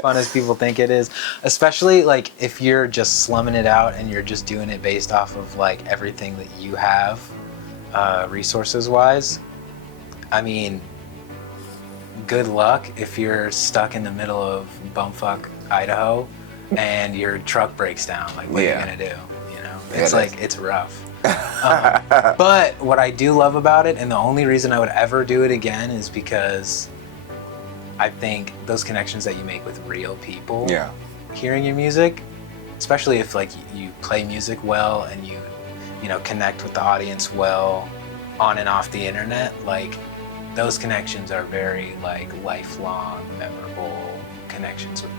fun as people think it is. Especially like if you're just slumming it out and you're just doing it based off of like everything that you have, resources wise. I mean, good luck if you're stuck in the middle of bumfuck Idaho and your truck breaks down. Like, what are you gonna do? You know, it's like, it's rough. But what I do love about it, and the only reason I would ever do it again, is because I think those connections that you make with real people, hearing your music, especially if like you play music well and you know, connect with the audience well on and off the internet, like those connections are very like lifelong, memorable connections with.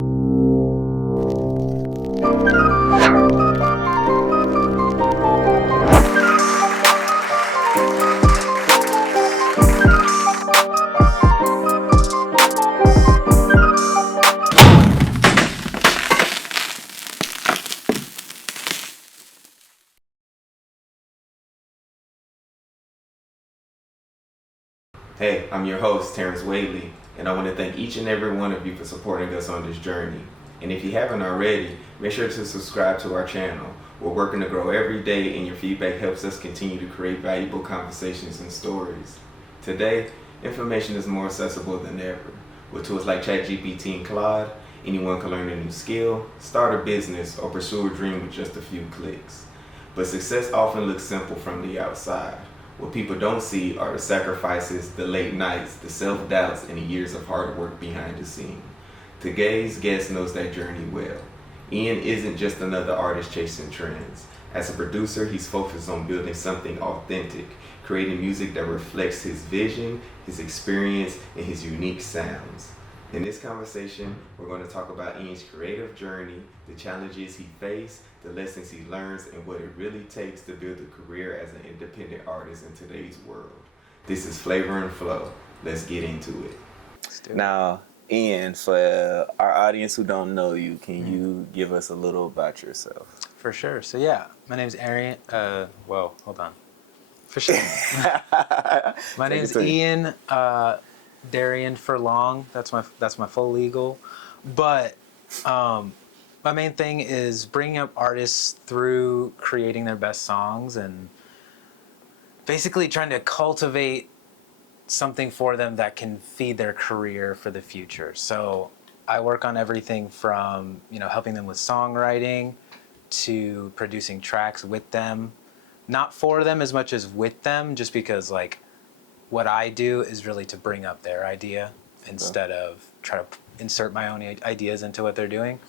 Hey, I'm your host, Terrence Whaley, and I want to thank each and every one of you for supporting us on this journey. And if you haven't already, make sure to subscribe to our channel. We're working to grow every day, and your feedback helps us continue to create valuable conversations and stories. Today, information is more accessible than ever. With tools like ChatGPT and Claude, anyone can learn a new skill, start a business, or pursue a dream with just a few clicks. But success often looks simple from the outside. What people don't see are the sacrifices, the late nights, the self-doubts, and the years of hard work behind the scene. Today's guest knows that journey well. Ian isn't just another artist chasing trends. As a producer, he's focused on building something authentic, creating music that reflects his vision, his experience, and his unique sounds. In this conversation, we're going to talk about Ian's creative journey, the challenges he faced, the lessons he learns, and what it really takes to build a career as an independent artist in today's world. This is Flavor and Flow. Let's get into it. Now, Ian, for our audience who don't know you, can you give us a little about yourself? For sure. So yeah, my name's Arian. Whoa, hold on. For sure. My name's Ian. Darian Furlong. That's my full legal. But my main thing is bringing up artists through creating their best songs and basically trying to cultivate something for them that can feed their career for the future. So I work on everything from, you know, helping them with songwriting to producing tracks with them, not for them as much as with them, just because like what I do is really to bring up their idea instead of try to insert my own ideas into what they're doing.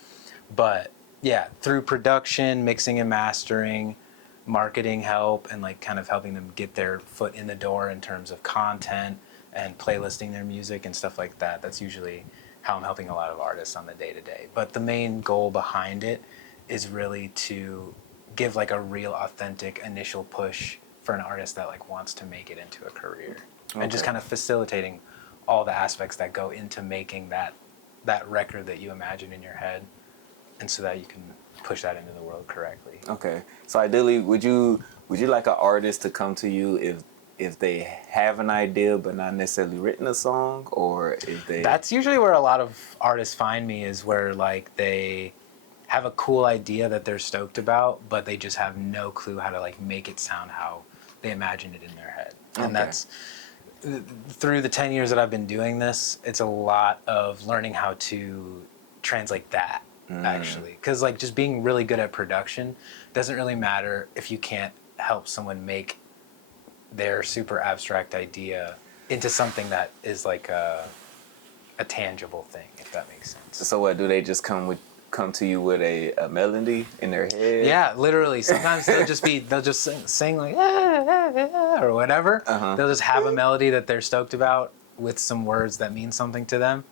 But yeah, through production, mixing and mastering, marketing help, and like kind of helping them get their foot in the door in terms of content and playlisting their music and stuff like that. That's usually how I'm helping a lot of artists on the day-to-day. But the main goal behind it is really to give like a real authentic initial push for an artist that like wants to make it into a career. And just kind of facilitating all the aspects that go into making that record that you imagine in your head, and so that you can push that into the world correctly. Okay. So ideally, would you like an artist to come to you if they have an idea but not necessarily written a song, or if they... That's usually where a lot of artists find me, is where like they have a cool idea that they're stoked about, but they just have no clue how to like make it sound how they imagined it in their head. And that's through the 10 years that I've been doing this, it's a lot of learning how to translate that, actually. Because like just being really good at production doesn't really matter if you can't help someone make their super abstract idea into something that is like a tangible thing, if that makes sense. So what, do they just come to you with a melody in their head? Yeah, literally. Sometimes they'll just sing like or whatever. They'll just have a melody that they're stoked about with some words that mean something to them,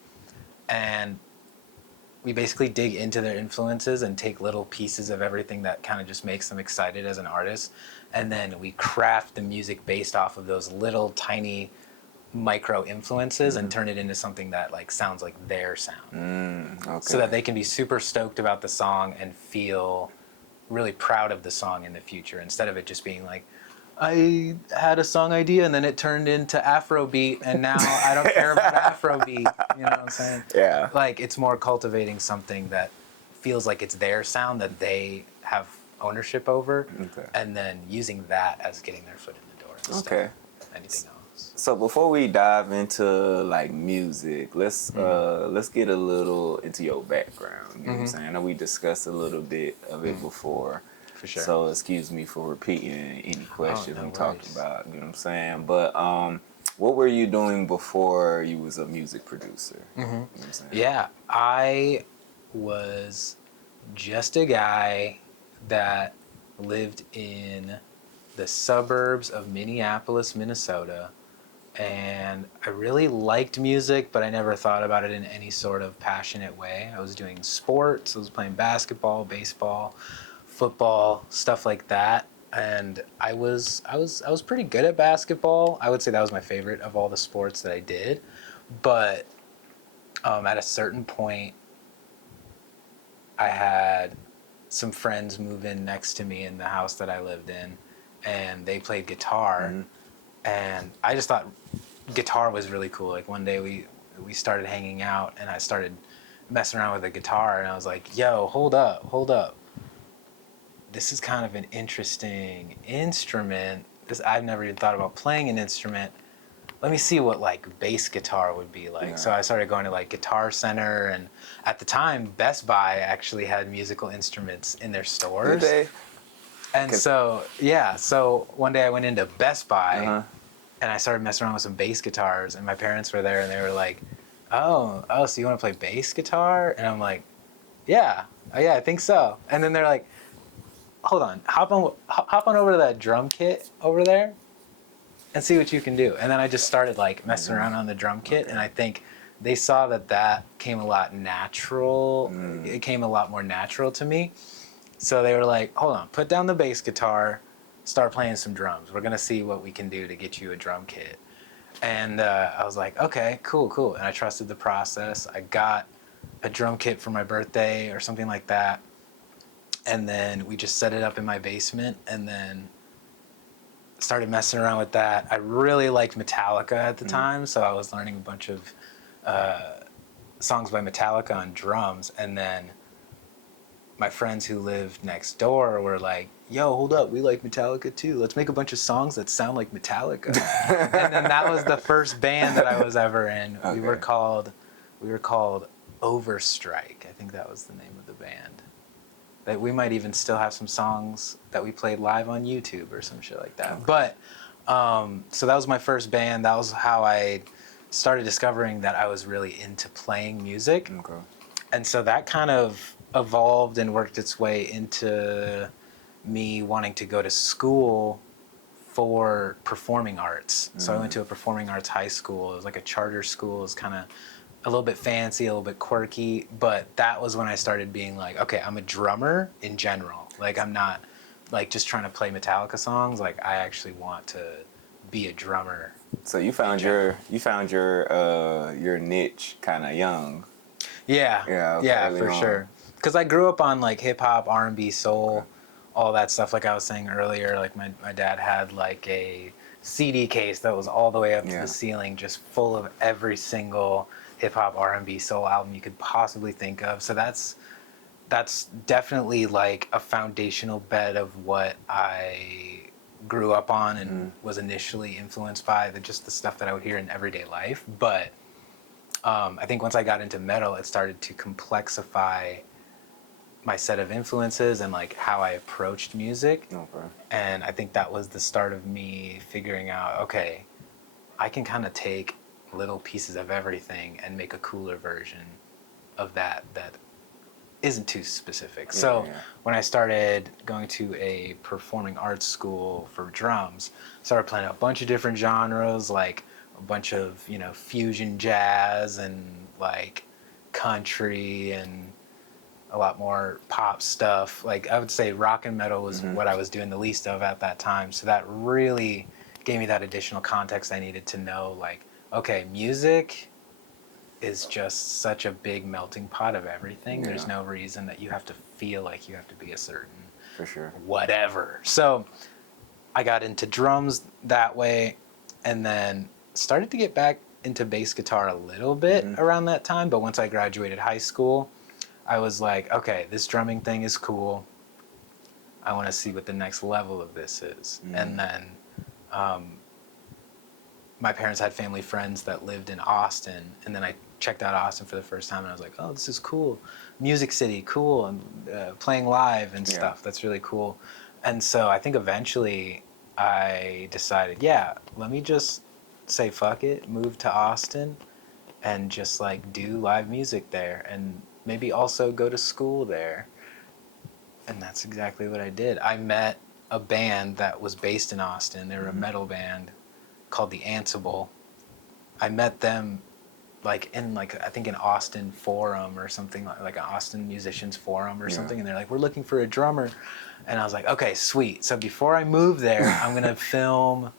and we basically dig into their influences and take little pieces of everything that kind of just makes them excited as an artist, and then we craft the music based off of those little tiny micro influences and turn it into something that like sounds like their sound, so that they can be super stoked about the song and feel really proud of the song in the future, instead of it just being like, I had a song idea and then it turned into Afrobeat and now I don't care about Afrobeat. You know what I'm saying? Yeah. Like it's more cultivating something that feels like it's their sound that they have ownership over, Okay. and then using that as getting their foot in the door instead Okay. of anything else. So before we dive into like music, let's get a little into your background. You know what I'm saying? I know we discussed a little bit of it before. For sure. So excuse me for repeating any questions no we talked worries. about. You know what I'm saying? But what were you doing before you was a music producer? You know what I'm saying? Yeah, I was just a guy that lived in the suburbs of Minneapolis, Minnesota, and I really liked music, but I never thought about it in any sort of passionate way. I was doing sports, I was playing basketball, baseball, football, stuff like that. And I was pretty good at basketball. I would say that was my favorite of all the sports that I did. But at a certain point, I had some friends move in next to me in the house that I lived in, and they played guitar. And I just thought guitar was really cool. Like one day we started hanging out, and I started messing around with the guitar, and I was like, "Yo, hold up! This is kind of an interesting instrument. I've never even thought about playing an instrument. Let me see what like bass guitar would be like." Yeah. So I started going to like Guitar Center, and at the time Best Buy actually had musical instruments in their stores. Did they? And so one day I went into Best Buy and I started messing around with some bass guitars, and my parents were there and they were like, oh, so you want to play bass guitar? And I'm like, yeah, I think so. And then they're like, hold on, hop on over to that drum kit over there and see what you can do. And then I just started like messing around on the drum kit, and I think they saw that came a lot natural. It came a lot more natural to me. So they were like, hold on, put down the bass guitar, start playing some drums. We're going to see what we can do to get you a drum kit. And I was like, okay, cool. And I trusted the process. I got a drum kit for my birthday or something like that. And then we just set it up in my basement and then started messing around with that. I really liked Metallica at the time, so I was learning a bunch of songs by Metallica on drums. And then my friends who lived next door were like, yo, hold up, we like Metallica too. Let's make a bunch of songs that sound like Metallica. And then that was the first band that I was ever in. Okay. We were called Overstrike. I think that was the name of the band. That we might even still have some songs that we played live on YouTube or some shit like that. Okay. But so that was my first band. That was how I started discovering that I was really into playing music. Okay. And so that kind of evolved and worked its way into me wanting to go to school for performing arts. So I went to a performing arts high school. It was like a charter school. It was kind of a little bit fancy, a little bit quirky, but that was when I started being like, okay, I'm a drummer in general. Like I'm not like just trying to play Metallica songs. Like I actually want to be a drummer. So you found your niche kind of young. Yeah, for sure. Because I grew up on like hip hop, R&B, soul, all that stuff. Like I was saying earlier, like my dad had like a CD case that was all the way up to the ceiling, just full of every single hip hop, R&B, soul album you could possibly think of. So that's definitely like a foundational bed of what I grew up on and was initially influenced by, just the stuff that I would hear in everyday life. But I think once I got into metal, it started to complexify my set of influences and like how I approached music. Okay. And I think that was the start of me figuring out, okay, I can kind of take little pieces of everything and make a cooler version of that isn't too specific. When I started going to a performing arts school for drums, started playing a bunch of different genres, like a bunch of, fusion jazz and like country and a lot more pop stuff. Like I would say rock and metal was what I was doing the least of at that time. So that really gave me that additional context I needed to know, like, okay, music is just such a big melting pot of everything. There's no reason that you have to feel like you have to be a certain for sure whatever. So I got into drums that way, and then started to get back into bass guitar a little bit around that time. But once I graduated high school, I was like, okay, this drumming thing is cool. I want to see what the next level of this is. And then my parents had family friends that lived in Austin, and then I checked out Austin for the first time, and I was like, oh, this is cool. Music City, cool, and playing live and stuff. That's really cool. And so I think eventually I decided, yeah, let me just say fuck it, move to Austin, and just like do live music there, and maybe also go to school there. And that's exactly what I did. I met a band that was based in Austin. They were a metal band called the Ansible. I met them like in I think an Austin forum or something, like an Austin musicians forum or something, and they're like, we're looking for a drummer. And I was like, okay, sweet. So before I move there, I'm gonna film,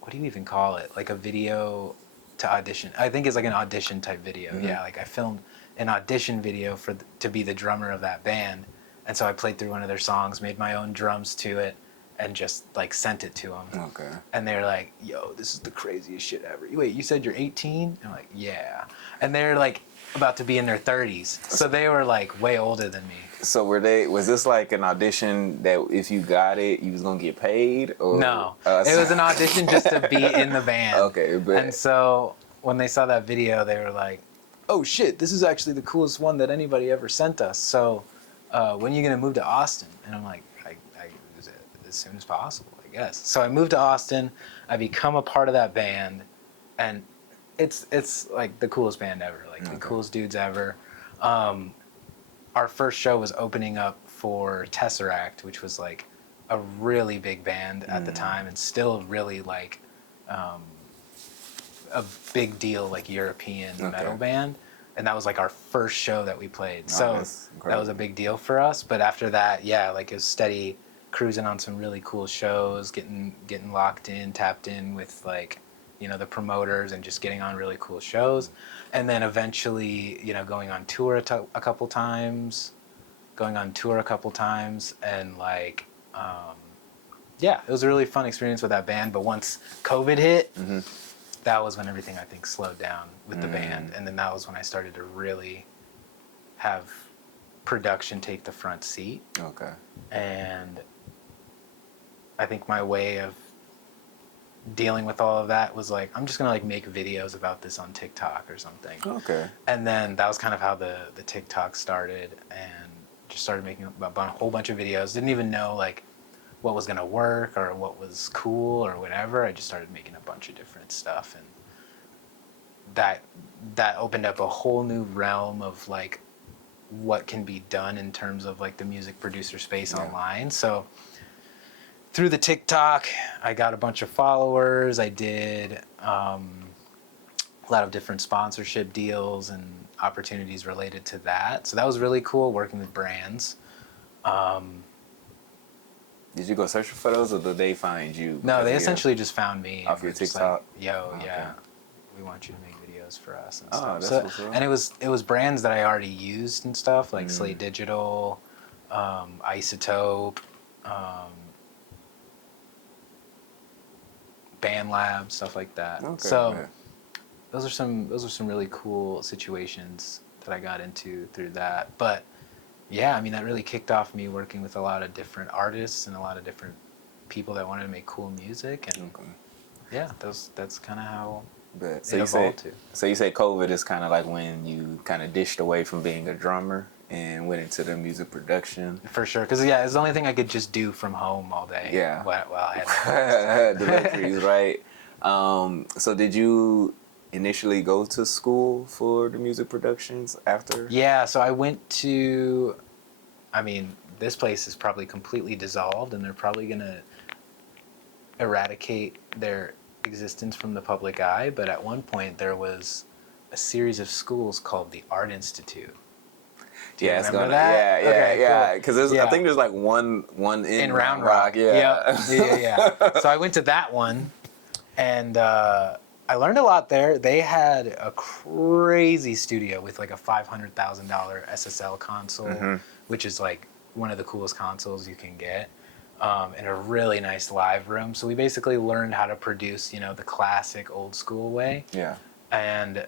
what do you even call it, like a video to audition. I think it's like an audition type video. Yeah, like I filmed an audition video to be the drummer of that band. And so I played through one of their songs, made my own drums to it, and just like sent it to them. Okay. And they're like, yo, this is the craziest shit ever. Wait, you said you're 18? And I'm like, yeah. And they're like about to be in their 30s. So they were like way older than me. So was this like an audition that if you got it, you was gonna get paid? Or No, it was an audition just to be in the band. Okay, but And so when they saw that video, they were like, oh shit, this is actually the coolest one that anybody ever sent us. So when are you gonna move to Austin? And I'm like, as soon as possible, I guess. So I moved to Austin. I become a part of that band, and it's like the coolest band ever, like the coolest dudes ever. Our first show was opening up for Tesseract, which was like a really big band at the time, and still really like a big deal, like European metal band. And that was like our first show that we played. So that was a big deal for us. But after that, yeah, like it was steady cruising on some really cool shows, getting locked in, tapped in with like, you know, the promoters, and just getting on really cool shows. And then eventually, you know, going on tour a couple times, and like, yeah, it was a really fun experience with that band. But once COVID hit, that was when everything, I think, slowed down with the band. And then that was when I started to really have production take the front seat. Okay. And I think my way of dealing with all of that was like, I'm just gonna like make videos about this on TikTok or something. Okay. And then that was kind of how the TikTok started, and just started making a whole bunch of videos. Didn't even know like what was gonna work or what was cool or whatever. I just started making a bunch of different stuff, and that opened up a whole new realm of like what can be done in terms of like the music producer space online. So through the TikTok, I got a bunch of followers. I did a lot of different sponsorship deals and opportunities related to that. So that was really cool, working with brands. Did you go searching for those, or did they find you? No, they essentially just found me. Off your TikTok? Like, yo, yeah, we want you to make videos for us and Oh, stuff. that's So, what's up. and it was brands that I already used and stuff, like Slate Digital, Isotope, Band Lab, stuff like that. Okay, so man. those are some really cool situations that I got into through that. But yeah, I mean, that really kicked off me working with a lot of different artists and a lot of different people that wanted to make cool music. And yeah, that's kind of how it evolved to. So you say COVID is kind of like when you kind of dished away from being a drummer and went into the music production. For sure, because yeah, it's the only thing I could just do from home all day. Yeah. While I had The luxuries, right? So did you initially go to school for the music productions after? Yeah, so I went to, I mean, this place is probably completely dissolved, and they're probably gonna eradicate their existence from the public eye. But at one point, there was a series of schools called the Art Institute. Do you remember that? Yeah. Cool. Because I think there's like one in Round Rock. Rock. Yeah. So I went to that one, and I learned a lot there. They had a crazy studio with like a $500,000 SSL console, which is like one of the coolest consoles you can get. in a really nice live room. So we basically learned how to produce, the classic old school way. Yeah. And,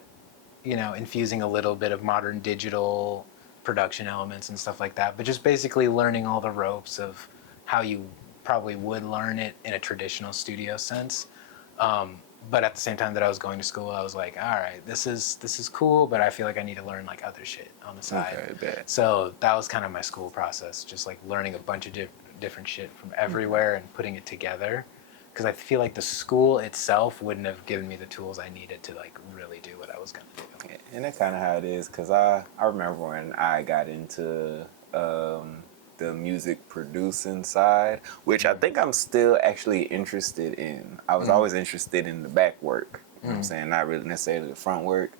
infusing a little bit of modern digital production elements and stuff like that. But just basically learning all the ropes of how you probably would learn it in a traditional studio sense. But at the same time that I was going to school, I was like, all right, this is cool, but I feel like I need to learn like other shit on the side. Okay, bet. So that was kind of my school process, just like learning a bunch of different shit from everywhere and putting it together. Because I feel like the school itself wouldn't have given me the tools I needed to like really do what I was gonna do. And that's kind of how it is, because I remember when I got into the music producing side, which I think I'm still actually interested in. I was always interested in the back work, you know what I'm saying? Not really necessarily the front work.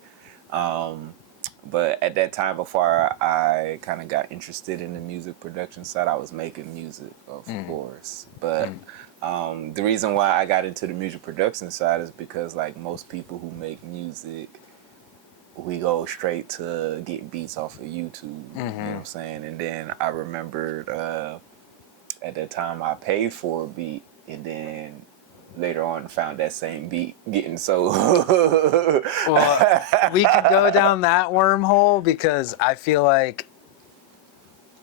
But at that time, before I kind of got interested in the music production side, I was making music, of course. But the reason why I got into the music production side is because, like most people who make music, we go straight to getting beats off of YouTube, you know what I'm saying? And then I remembered at that time I paid for a beat, and then later on found that same beat getting sold. Well, we could go down that wormhole, because I feel like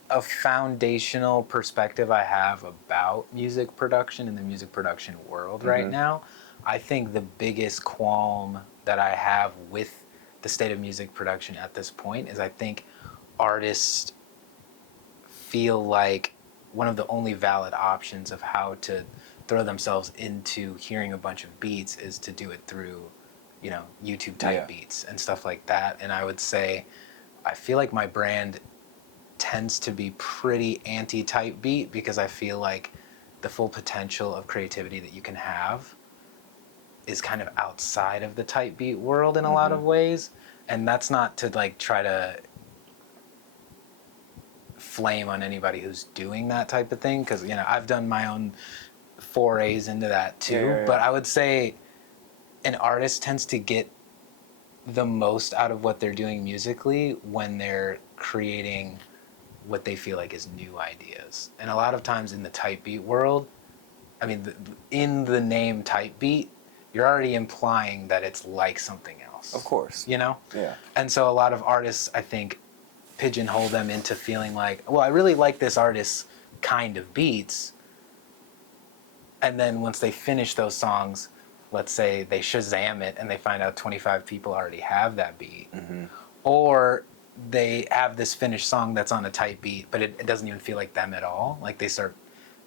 a foundational perspective I have about music production and the music production world right now, I think the biggest qualm that I have with the state of music production at this point is I think artists feel like one of the only valid options of how to throw themselves into hearing a bunch of beats is to do it through, YouTube type beats and stuff like that. And I would say, I feel like my brand tends to be pretty anti-type beat, because I feel like the full potential of creativity that you can have is kind of outside of the type beat world in a lot of ways. And that's not to like try to flame on anybody who's doing that type of thing, because I've done my own forays into that too. But I would say an artist tends to get the most out of what they're doing musically when they're creating what they feel like is new ideas. And a lot of times in the type beat world, I mean, in the name type beat, you're already implying that it's like something else. Of course. Yeah. And so a lot of artists, I think, pigeonhole them into feeling like, well, I really like this artist's kind of beats. And then once they finish those songs, let's say they Shazam it and they find out 25 people already have that beat. Or they have this finished song that's on a type beat, but it doesn't even feel like them at all. Like they start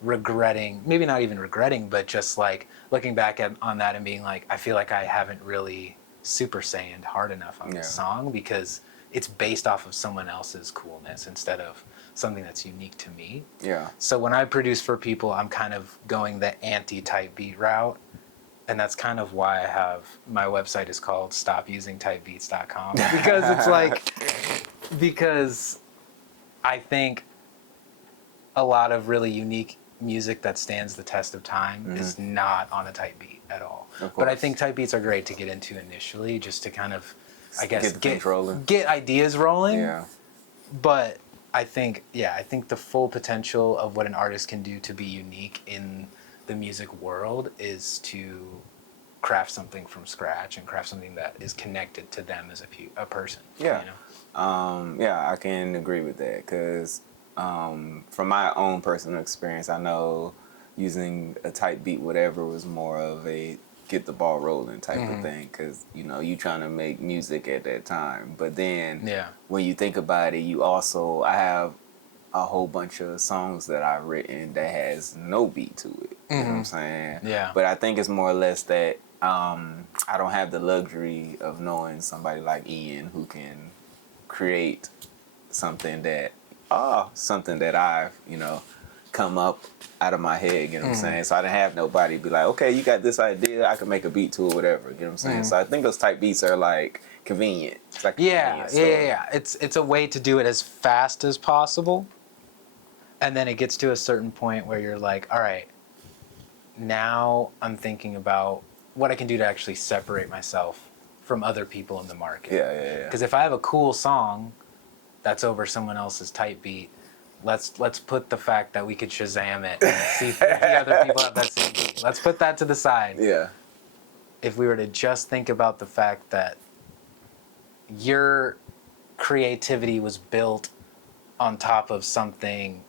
regretting, maybe not even regretting, but just like looking back on that and being like, I feel like I haven't really Super Saiyaned hard enough on this song, because it's based off of someone else's coolness instead of something that's unique to me. So when I produce for people, I'm kind of going the anti-type beat route. And that's kind of why I have my website is called stopusingtypebeats.com, because it's like, because I think a lot of really unique music that stands the test of time is not on a type beat at all. But I think type beats are great to get into initially, just to kind of, I guess, get ideas rolling. But I think the full potential of what an artist can do to be unique in the music world is to craft something from scratch and craft something that is connected to them as a person. I can agree with that, because from my own personal experience, I know using a type beat, whatever, was more of a get the ball rolling type of thing, because you trying to make music at that time. But then when you think about it, I have a whole bunch of songs that I've written that has no beat to it. You know what I'm saying? But I think it's more or less that I don't have the luxury of knowing somebody like Ian who can create something that I've come up out of my head, you know what I'm saying? So I didn't have nobody be like, okay, you got this idea, I can make a beat to it, whatever, you know what I'm saying? So I think those type beats are like convenient. It's like It's a way to do it as fast as possible, and then it gets to a certain point where you're like, all right, now I'm thinking about what I can do to actually separate myself from other people in the market. Because if I have a cool song that's over someone else's type beat, let's put the fact that we could Shazam it and see if the other people have that same thing. Let's put that to the side. Yeah. If we were to just think about the fact that your creativity was built on top of something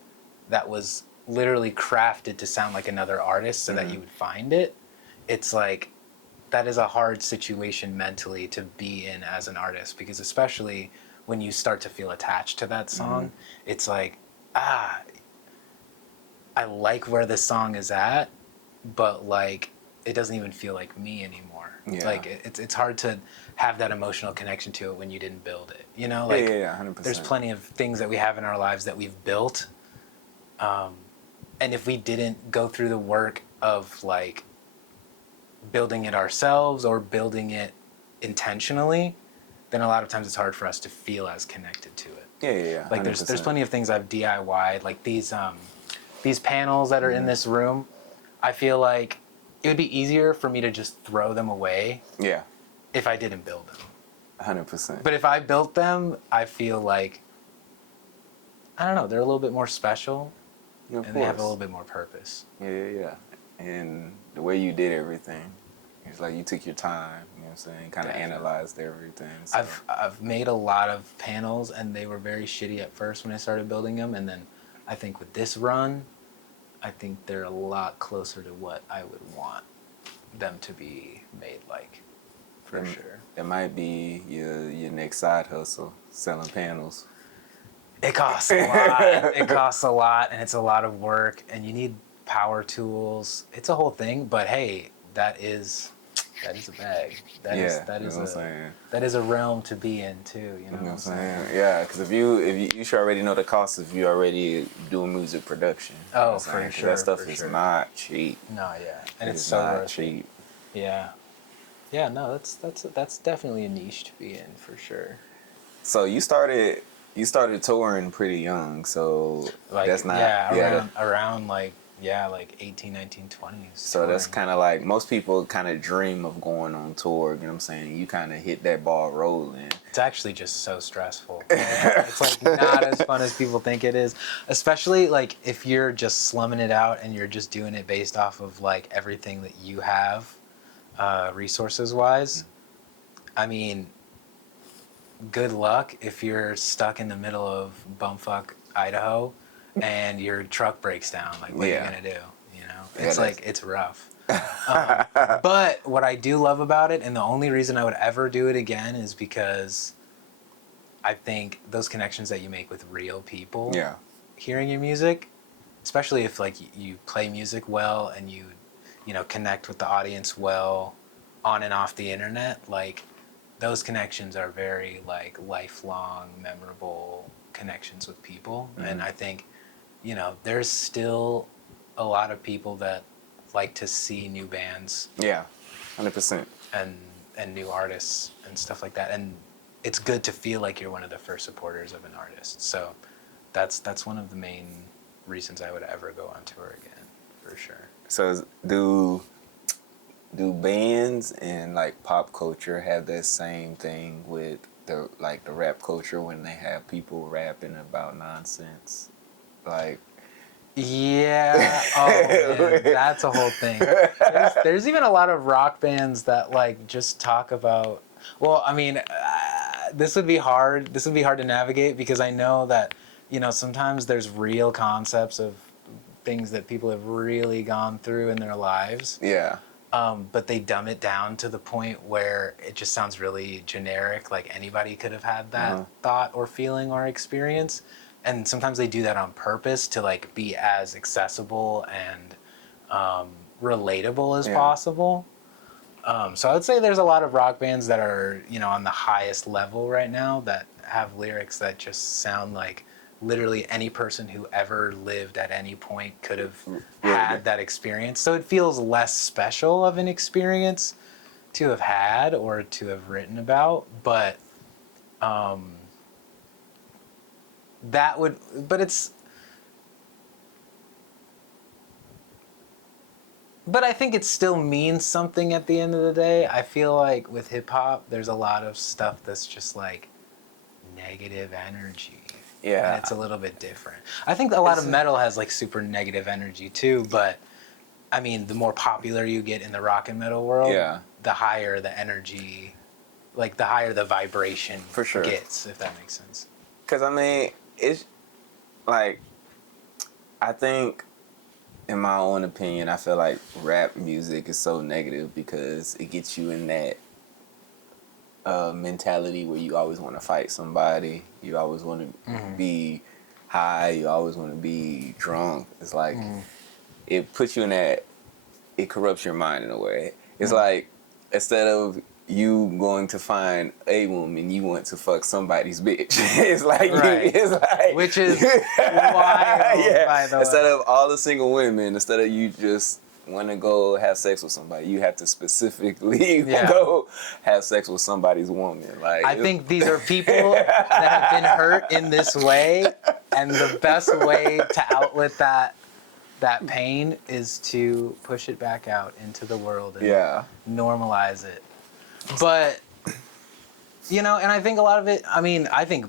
that was literally crafted to sound like another artist so that you would find it, it's like that is a hard situation mentally to be in as an artist, because especially when you start to feel attached to that song, it's like, I like where this song is at, but like it doesn't even feel like me anymore. Yeah. Like it's hard to have that emotional connection to it when you didn't build it. You know, like 100%. there's plenty of things that we have in our lives that we've built, and if we didn't go through the work of like building it ourselves or building it intentionally, then a lot of times it's hard for us to feel as connected to it. Yeah. Like there's plenty of things I've DIY'd, like these panels that are in this room. I feel like it would be easier for me to just throw them away. Yeah. If I didn't build them. 100%. But if I built them, I feel like, I don't know, they're a little bit more special, and they have a little bit more purpose. Yeah. And the way you did everything, it's like you took your time, you know what I'm saying, kind of analyzed everything. So. I've made a lot of panels, and they were very shitty at first when I started building them, and then I think with this run, I think they're a lot closer to what I would want them to be made like, for sure. It might be your next side hustle, selling panels. It costs a lot. It costs a lot, and it's a lot of work, and you need power tools. It's a whole thing, but hey, that is a bag. That is a realm to be in too. You know what I'm saying? Yeah, because if you should already know the cost if you already doing music production. Oh, for sure. That stuff is not cheap. No, yeah, and it's so not worth cheap. It. Yeah. No, that's definitely a niche to be in for sure. So you started touring pretty young, so like, that's not around like 18, 19, 20s. So that's kind of like most people kind of dream of going on tour, you know what I'm saying? You kind of hit that ball rolling. It's actually just so stressful. It's like not as fun as people think it is, especially like if you're just slumming it out and you're just doing it based off of like everything that you have resources wise. I mean, good luck if you're stuck in the middle of bumfuck Idaho and your truck breaks down. Like, what are you gonna do? You know, it's it's rough. But what I do love about it, and the only reason I would ever do it again, is because I think those connections that you make with real people, hearing your music, especially if like you play music well and you connect with the audience well on and off the internet, like those connections are very like lifelong, memorable connections with people. And I think, there's still a lot of people that like to see new bands. Yeah, 100%. And new artists and stuff like that. And it's good to feel like you're one of the first supporters of an artist. So that's one of the main reasons I would ever go on tour again, for sure. So do bands and like pop culture have that same thing with the rap culture when they have people rapping about nonsense? Like, yeah. Oh, man, that's a whole thing. There's even a lot of rock bands that like just talk about. Well, I mean, this would be hard. This would be hard to navigate because I know that sometimes there's real concepts of things that people have really gone through in their lives. Yeah. But they dumb it down to the point where it just sounds really generic, like anybody could have had that thought or feeling or experience. And sometimes they do that on purpose to like be as accessible and relatable as possible. So I would say there's a lot of rock bands that are, on the highest level right now that have lyrics that just sound like literally any person who ever lived at any point could have had that experience. So it feels less special of an experience to have had or to have written about, but but I think it still means something at the end of the day. I feel like with hip hop, there's a lot of stuff that's just like negative energy. Yeah. And it's a little bit different. I think a lot of metal has like super negative energy too, but I mean, the more popular you get in the rock and metal world, Yeah. the higher the energy, like the higher the vibration For sure. gets, if that makes sense. Because, I mean, it's like, I think, in my own opinion, I feel like rap music is so negative because it gets you in that mentality where you always want to fight somebody, you always want to be high, you always want to be drunk. It's like it puts you in that, it corrupts your mind in a way. It's like instead of you going to find a woman, you want to fuck somebody's bitch. It's like Right. it's like, which is wild, yeah. by the Instead way. of all the single women, instead of you just want to go have sex with somebody, you have to specifically go have sex with somebody's woman. Like, I think these are people that have been hurt in this way, and the best way to outlet that pain is to push it back out into the world and normalize it. But and I think a lot of it, I mean, I think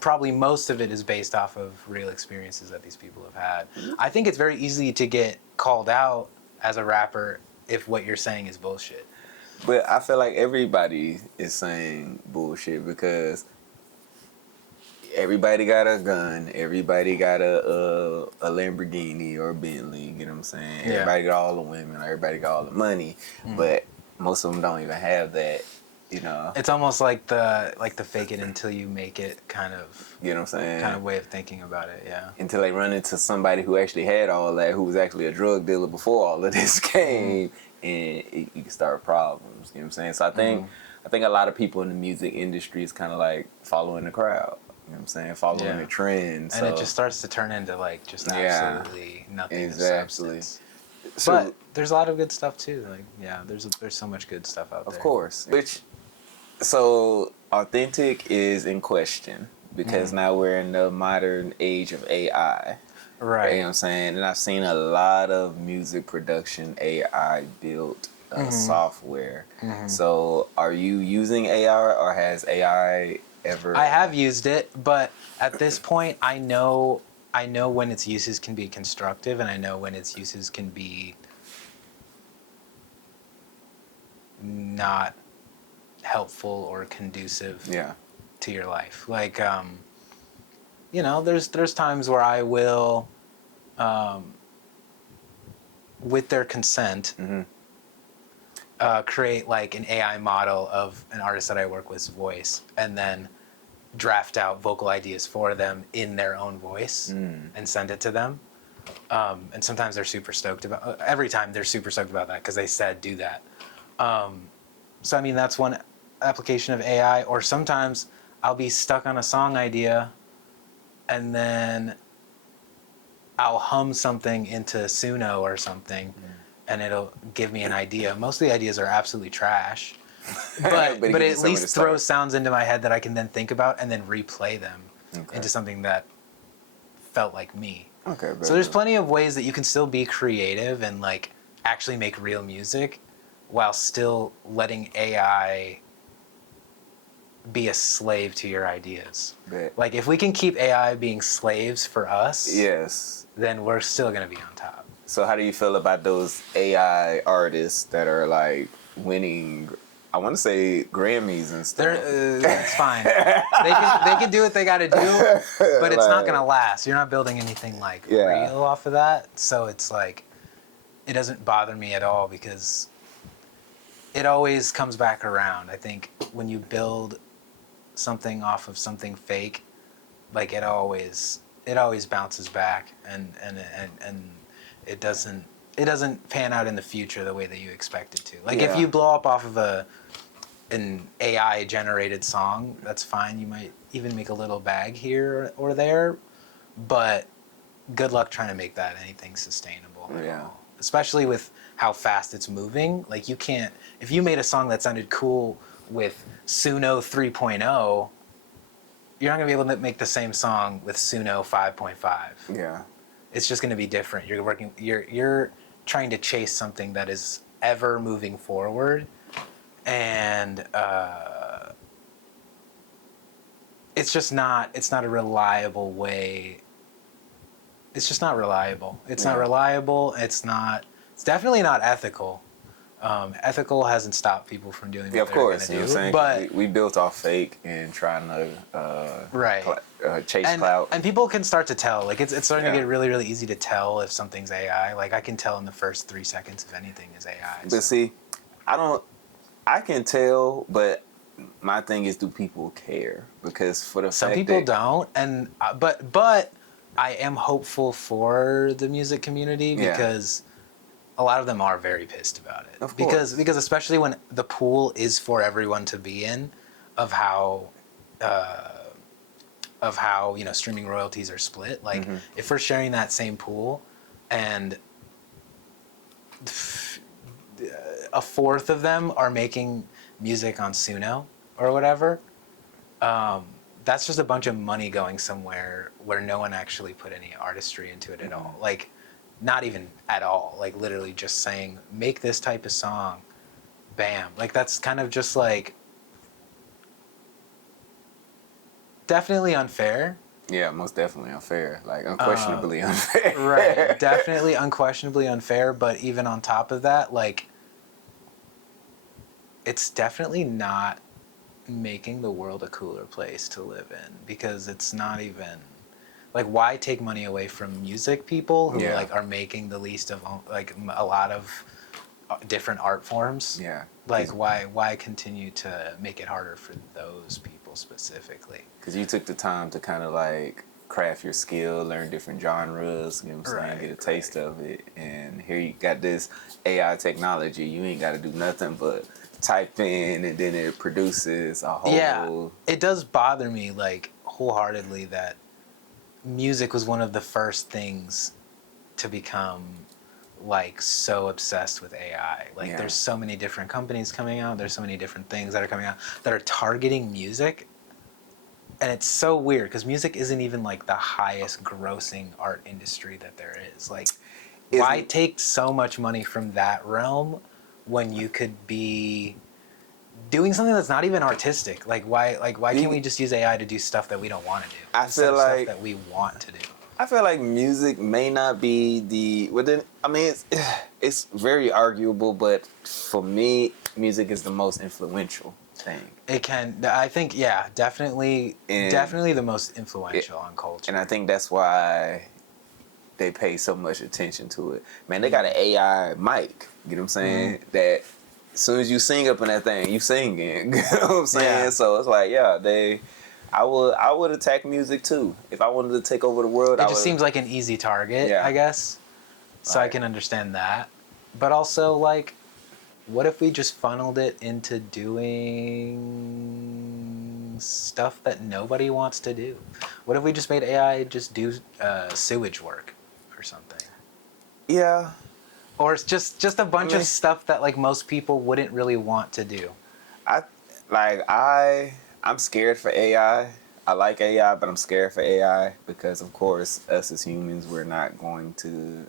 probably most of it is based off of real experiences that these people have had. I think it's very easy to get called out as a rapper if what you're saying is bullshit. But I feel like everybody is saying bullshit because everybody got a gun, everybody got a Lamborghini or a Bentley, you know what I'm saying? Yeah. Everybody got all the women, everybody got all the money, but most of them don't even have that, It's almost like the fake it until you make it kind of, you know what I'm saying? kind of way of thinking about it, yeah. Until they run into somebody who actually had all that, who was actually a drug dealer before all of this came, and you can start problems, you know what I'm saying? So I think a lot of people in the music industry is kind of like following the crowd. You know what I'm saying? Following the trend. And it just starts to turn into like just absolutely nothing of substance. So, but there's a lot of good stuff too. Like, there's so much good stuff out there. Of course. So authentic is in question because now we're in the modern age of AI. Right. You know what I'm saying? And I've seen a lot of music production AI built software. So are you using AI or has AI ever? I have used it, but at this point I know when its uses can be constructive and I know when its uses can be not helpful or conducive to your life. Like there's times where I will with their consent create like an AI model of an artist that I work with's voice and then draft out vocal ideas for them in their own voice and send it to them. And sometimes they're super stoked about every time they're super stoked about that because they said do that. So I mean that's one application of AI. Or sometimes I'll be stuck on a song idea and then I'll hum something into Suno or something and it'll give me an idea. Most of the ideas are absolutely trash. But it at least throws sounds into my head that I can then think about and then replay them into something that felt like me. Okay. So there's plenty of ways that you can still be creative and like actually make real music while still letting AI be a slave to your ideas. Like if we can keep AI being slaves for us, then we're still gonna be on top. So how do you feel about those AI artists that are like winning? I want to say Grammys and stuff. It's fine. They can do what they got to do, but it's not gonna last. You're not building anything like real off of that. So it's like it doesn't bother me at all because it always comes back around. I think when you build something off of something fake, like it always bounces back and it doesn't pan out in the future the way that you expect it to. Like if you blow up off of an AI generated song, that's fine. You might even make a little bag here or there, but good luck trying to make that anything sustainable at all. Especially with how fast it's moving. Like you can't, if you made a song that sounded cool with Suno 3.0, you're not gonna be able to make the same song with Suno 5.5. Yeah. It's just gonna be different. You're trying to chase something that is ever moving forward, and it's just not. It's not a reliable way. It's just not reliable. It's not reliable. It's not. It's definitely not ethical. Ethical hasn't stopped people from doing what Yeah, of they're going course. to You know do. what I'm saying? But We built off fake and trying to right. Chase And, clout. and people can start to tell. Like it's starting to Yeah. get really, really easy to tell if something's AI. Like I can tell in the first 3 seconds if anything is AI. But see, I can tell, but my thing is, do people care? Because for the Some fact people that, don't, and but I am hopeful for the music community Yeah. because a lot of them are very pissed about it. Of because course. especially when the pool is for everyone to be in, of how streaming royalties are split. Like if we're sharing that same pool, and a fourth of them are making music on Suno or whatever. That's just a bunch of money going somewhere where no one actually put any artistry into it at all. Like, not even at all. Like, literally just saying, make this type of song, bam. Like, that's kind of just like definitely unfair. Yeah, most definitely unfair. Like, unquestionably unfair. Right. Definitely unquestionably unfair. But even on top of that, like, it's definitely not making the world a cooler place to live in, because it's not even like, why take money away from music people who like are making the least of like a lot of different art forms. Yeah. Like why continue to make it harder for those people specifically? Because you took the time to kind of like craft your skill, learn different genres, you know what I'm saying, Right, get a taste of it. And here you got this AI technology. You ain't got to do nothing but type in, and then it produces a whole. Yeah, it does bother me like wholeheartedly that music was one of the first things to become like so obsessed with AI. Like there's so many different companies coming out, there's so many different things that are coming out that are targeting music. And it's so weird because music isn't even like the highest grossing art industry that there is. Like, why take so much money from that realm when you could be doing something that's not even artistic? Like why can't we just use AI to do stuff that we don't want to do? I feel like stuff that we want to do. I feel like music may not be I mean, it's very arguable, but for me, music is the most influential thing. It can, I think, yeah, definitely the most influential on culture. And I think that's why they pay so much attention to it. Man, they got an AI mic, you know what I'm saying? That as soon as you sing up in that thing, you singing. You know what I'm saying? Yeah. So it's like, I would attack music too. If I wanted to take over the world, It just seems like an easy target, I guess. So I can understand that. But also, like, what if we just funneled it into doing stuff that nobody wants to do? What if we just made AI just do sewage work or something? Yeah. Or it's just a bunch of stuff that like most people wouldn't really want to do. I'm scared for AI. I like AI, but I'm scared for AI because, of course, us as humans, we're not going to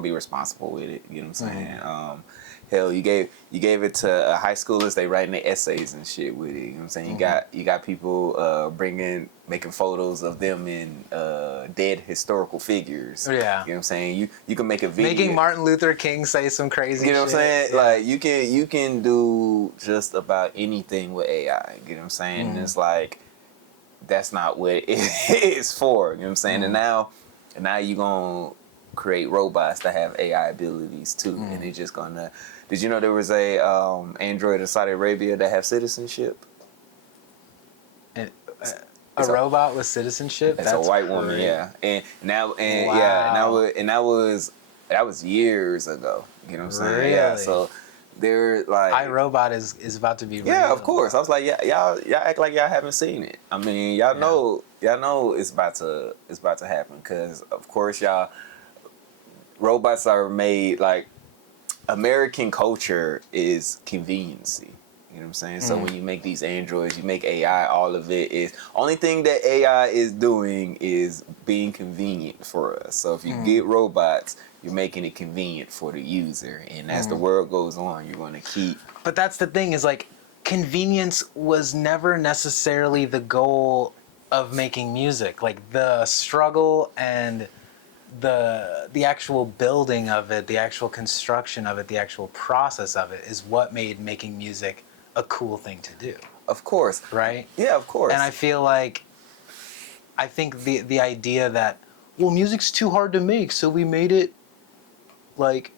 be responsible with it. You know what I'm saying? Hell, you gave it to high schoolers. They writing their essays and shit with it. You know what I'm saying? You got people making photos of them in dead historical figures. Yeah. You know what I'm saying? You can make a video. Making Martin Luther King say some crazy shit. You know what I'm saying? Yeah. Like you can do just about anything with AI. You know what I'm saying? And it's like, that's not what it is for. You know what I'm saying? And now you gonna create robots that have AI abilities too, and they're just gonna. Did you know there was a android in Saudi Arabia that have citizenship? A robot with citizenship? That's a white woman, yeah. And that was years ago. You know what I'm saying? Really? Yeah. So they're like, iRobot is about to be real. yeah, of course. I was like, y'all act like y'all haven't seen it. I mean, y'all know it's about to happen, because of course robots are made like. American culture is conveniency. You know what I'm saying? So when you make these androids, you make AI, all of it is... Only thing that AI is doing is being convenient for us. So if you get robots, you're making it convenient for the user. And as the world goes on, you're going to keep... But that's the thing, is like, convenience was never necessarily the goal of making music. Like the struggle and the actual building of it, the actual construction of it, the actual process of it is what made making music a cool thing to do. Of course. Right? Yeah, of course. And I feel like I think the idea that, well, music's too hard to make, so we made it like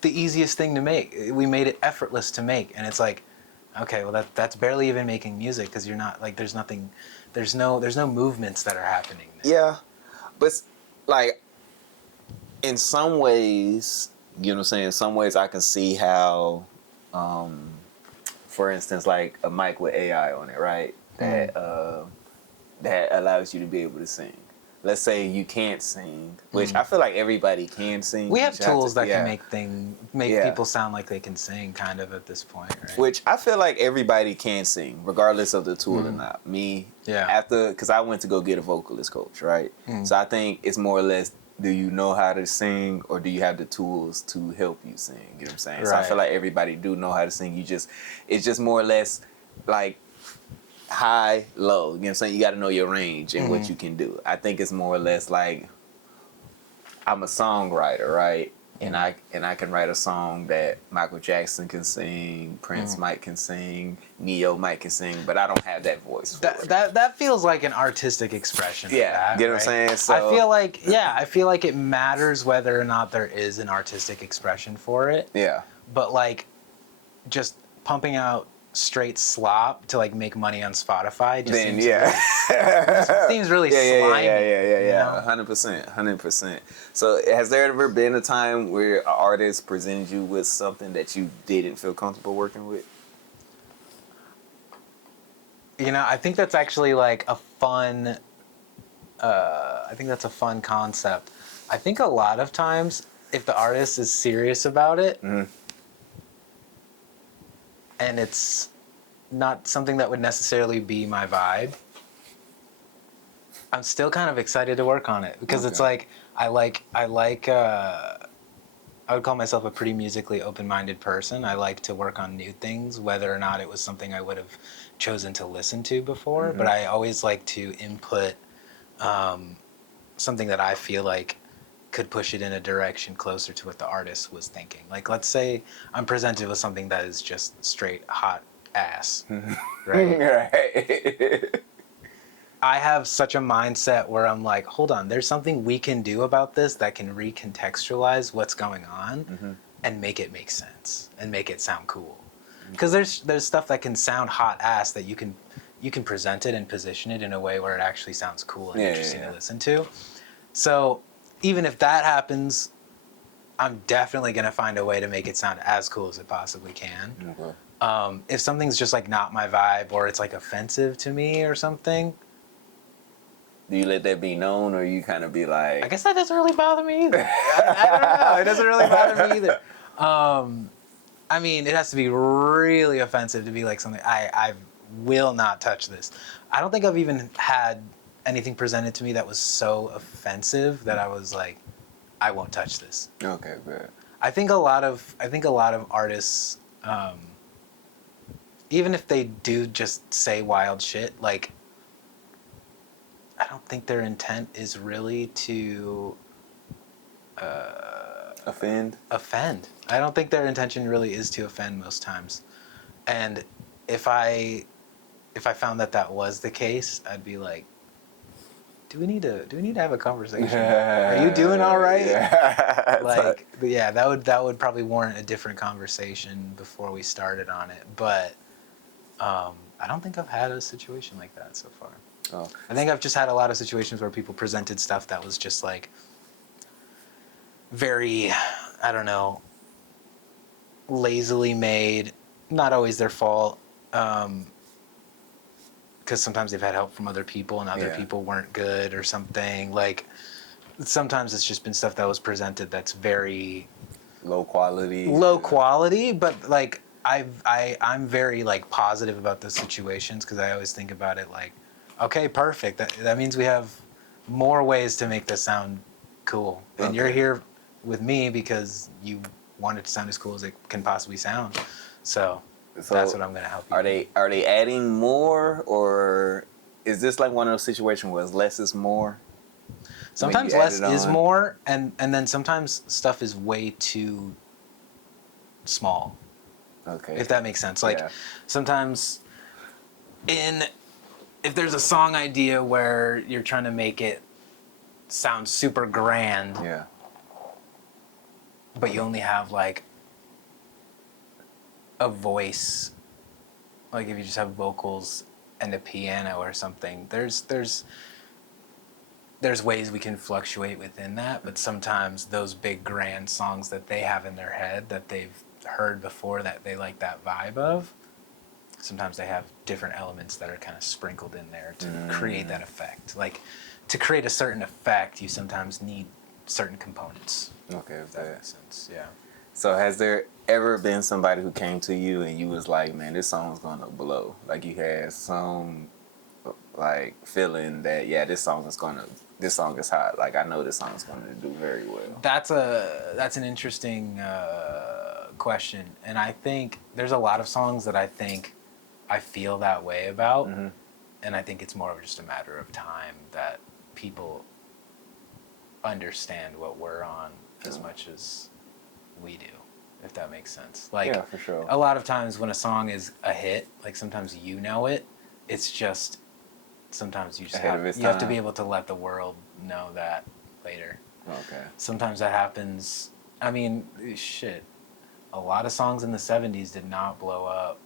the easiest thing to make. We made it effortless to make, and it's like, okay, well that's barely even making music because you're not like there's no movements that are happening there. Yeah, but like in some ways, you know what I'm saying. In some ways, I can see how, for instance, like a mic with AI on it, right? That allows you to be able to sing. Let's say you can't sing, which I feel like everybody can sing. We have tools that yeah. can make people sound like they can sing, kind of at this point, right? Which I feel like everybody can sing, regardless of the tool or not. Me, because I went to go get a vocalist coach, right? So I think it's more or less, do you know how to sing, or do you have the tools to help you sing? You know what I'm saying? Right. So I feel like everybody do know how to sing. It's just more or less like high, low. You know what I'm saying? You got to know your range and what you can do. I think it's more or less like I'm a songwriter, right? And I can write a song that Michael Jackson can sing, Prince Mike can sing, Neo Mike can sing, but I don't have that voice. That feels like an artistic expression. Yeah, you know what I'm saying? So I feel like it matters whether or not there is an artistic expression for it. Yeah. But like, just pumping out straight slop to like make money on Spotify just seems really slimy. Yeah. 100%. So has there ever been a time where an artist presented you with something that you didn't feel comfortable working with? You know, I think that's actually like a fun concept. I think a lot of times if the artist is serious about it, and it's not something that would necessarily be my vibe, I'm still kind of excited to work on it because it's like I would call myself a pretty musically open-minded person. I like to work on new things, whether or not it was something I would have chosen to listen to before. But I always like to input something that I feel like could push it in a direction closer to what the artist was thinking. Like, let's say I'm presented with something that is just straight hot ass, right? Right. I have such a mindset where I'm like, hold on, there's something we can do about this that can recontextualize what's going on and make it make sense and make it sound cool. Because there's stuff that can sound hot ass that you can present it and position it in a way where it actually sounds cool and interesting to listen to. So even if that happens, I'm definitely going to find a way to make it sound as cool as it possibly can. Okay. If something's just like not my vibe or it's like offensive to me or something, do you let that be known, or you kind of be like... I guess that doesn't really bother me either. I don't know. It doesn't really bother me either. I mean, it has to be really offensive to be like something, I will not touch this. I don't think I've even had anything presented to me that was so offensive that I was like, I won't touch this. Okay, good. I think a lot of artists, even if they do just say wild shit, like, I don't think their intent is really to offend. I don't think their intention really is to offend most times. And if I found that was the case, I'd be like, do we need to have a conversation? Are you doing all right? Yeah. That would probably warrant a different conversation before we started on it. But I don't think I've had a situation like that so far. Oh. I think I've just had a lot of situations where people presented stuff that was just like very, I don't know, lazily made, not always their fault, because sometimes they've had help from other people and other people weren't good or something. Like, sometimes it's just been stuff that was presented that's very low quality, but like I'm very like positive about those situations because I always think about it like, okay, perfect. That means we have more ways to make this sound cool. And you're here with me because you want it to sound as cool as it can possibly sound. So So that's what I'm gonna help you. Are they adding more, or is this like one of those situations where it's less is more? Sometimes less is more, and then sometimes stuff is way too small. Okay. If that makes sense. Like Yeah. sometimes if there's a song idea where you're trying to make it sound super grand, Yeah. but you only have like a voice, like if you just have vocals and a piano or something, there's ways we can fluctuate within that, but sometimes those big grand songs that they have in their head that they've heard before that they like that vibe of, sometimes they have different elements that are kind of sprinkled in there to create that effect. Like to create a certain effect, you sometimes need certain components. Okay. If that makes sense. Yeah. So has there ever been somebody who came to you and you was like, man, this song's gonna blow? Like you had some like feeling that this song is hot. Like I know this song's gonna do very well. That's an interesting question, and I think there's a lot of songs that I think I feel that way about, and I think it's more of just a matter of time that people understand what we're on as much as we do, if that makes sense. Like, yeah, for sure. a lot of times when a song is a hit, like sometimes you know it, it's just sometimes you just have to be able to let the world know that later. Okay. Sometimes that happens. I mean, shit. A lot of songs in the 70s did not blow up.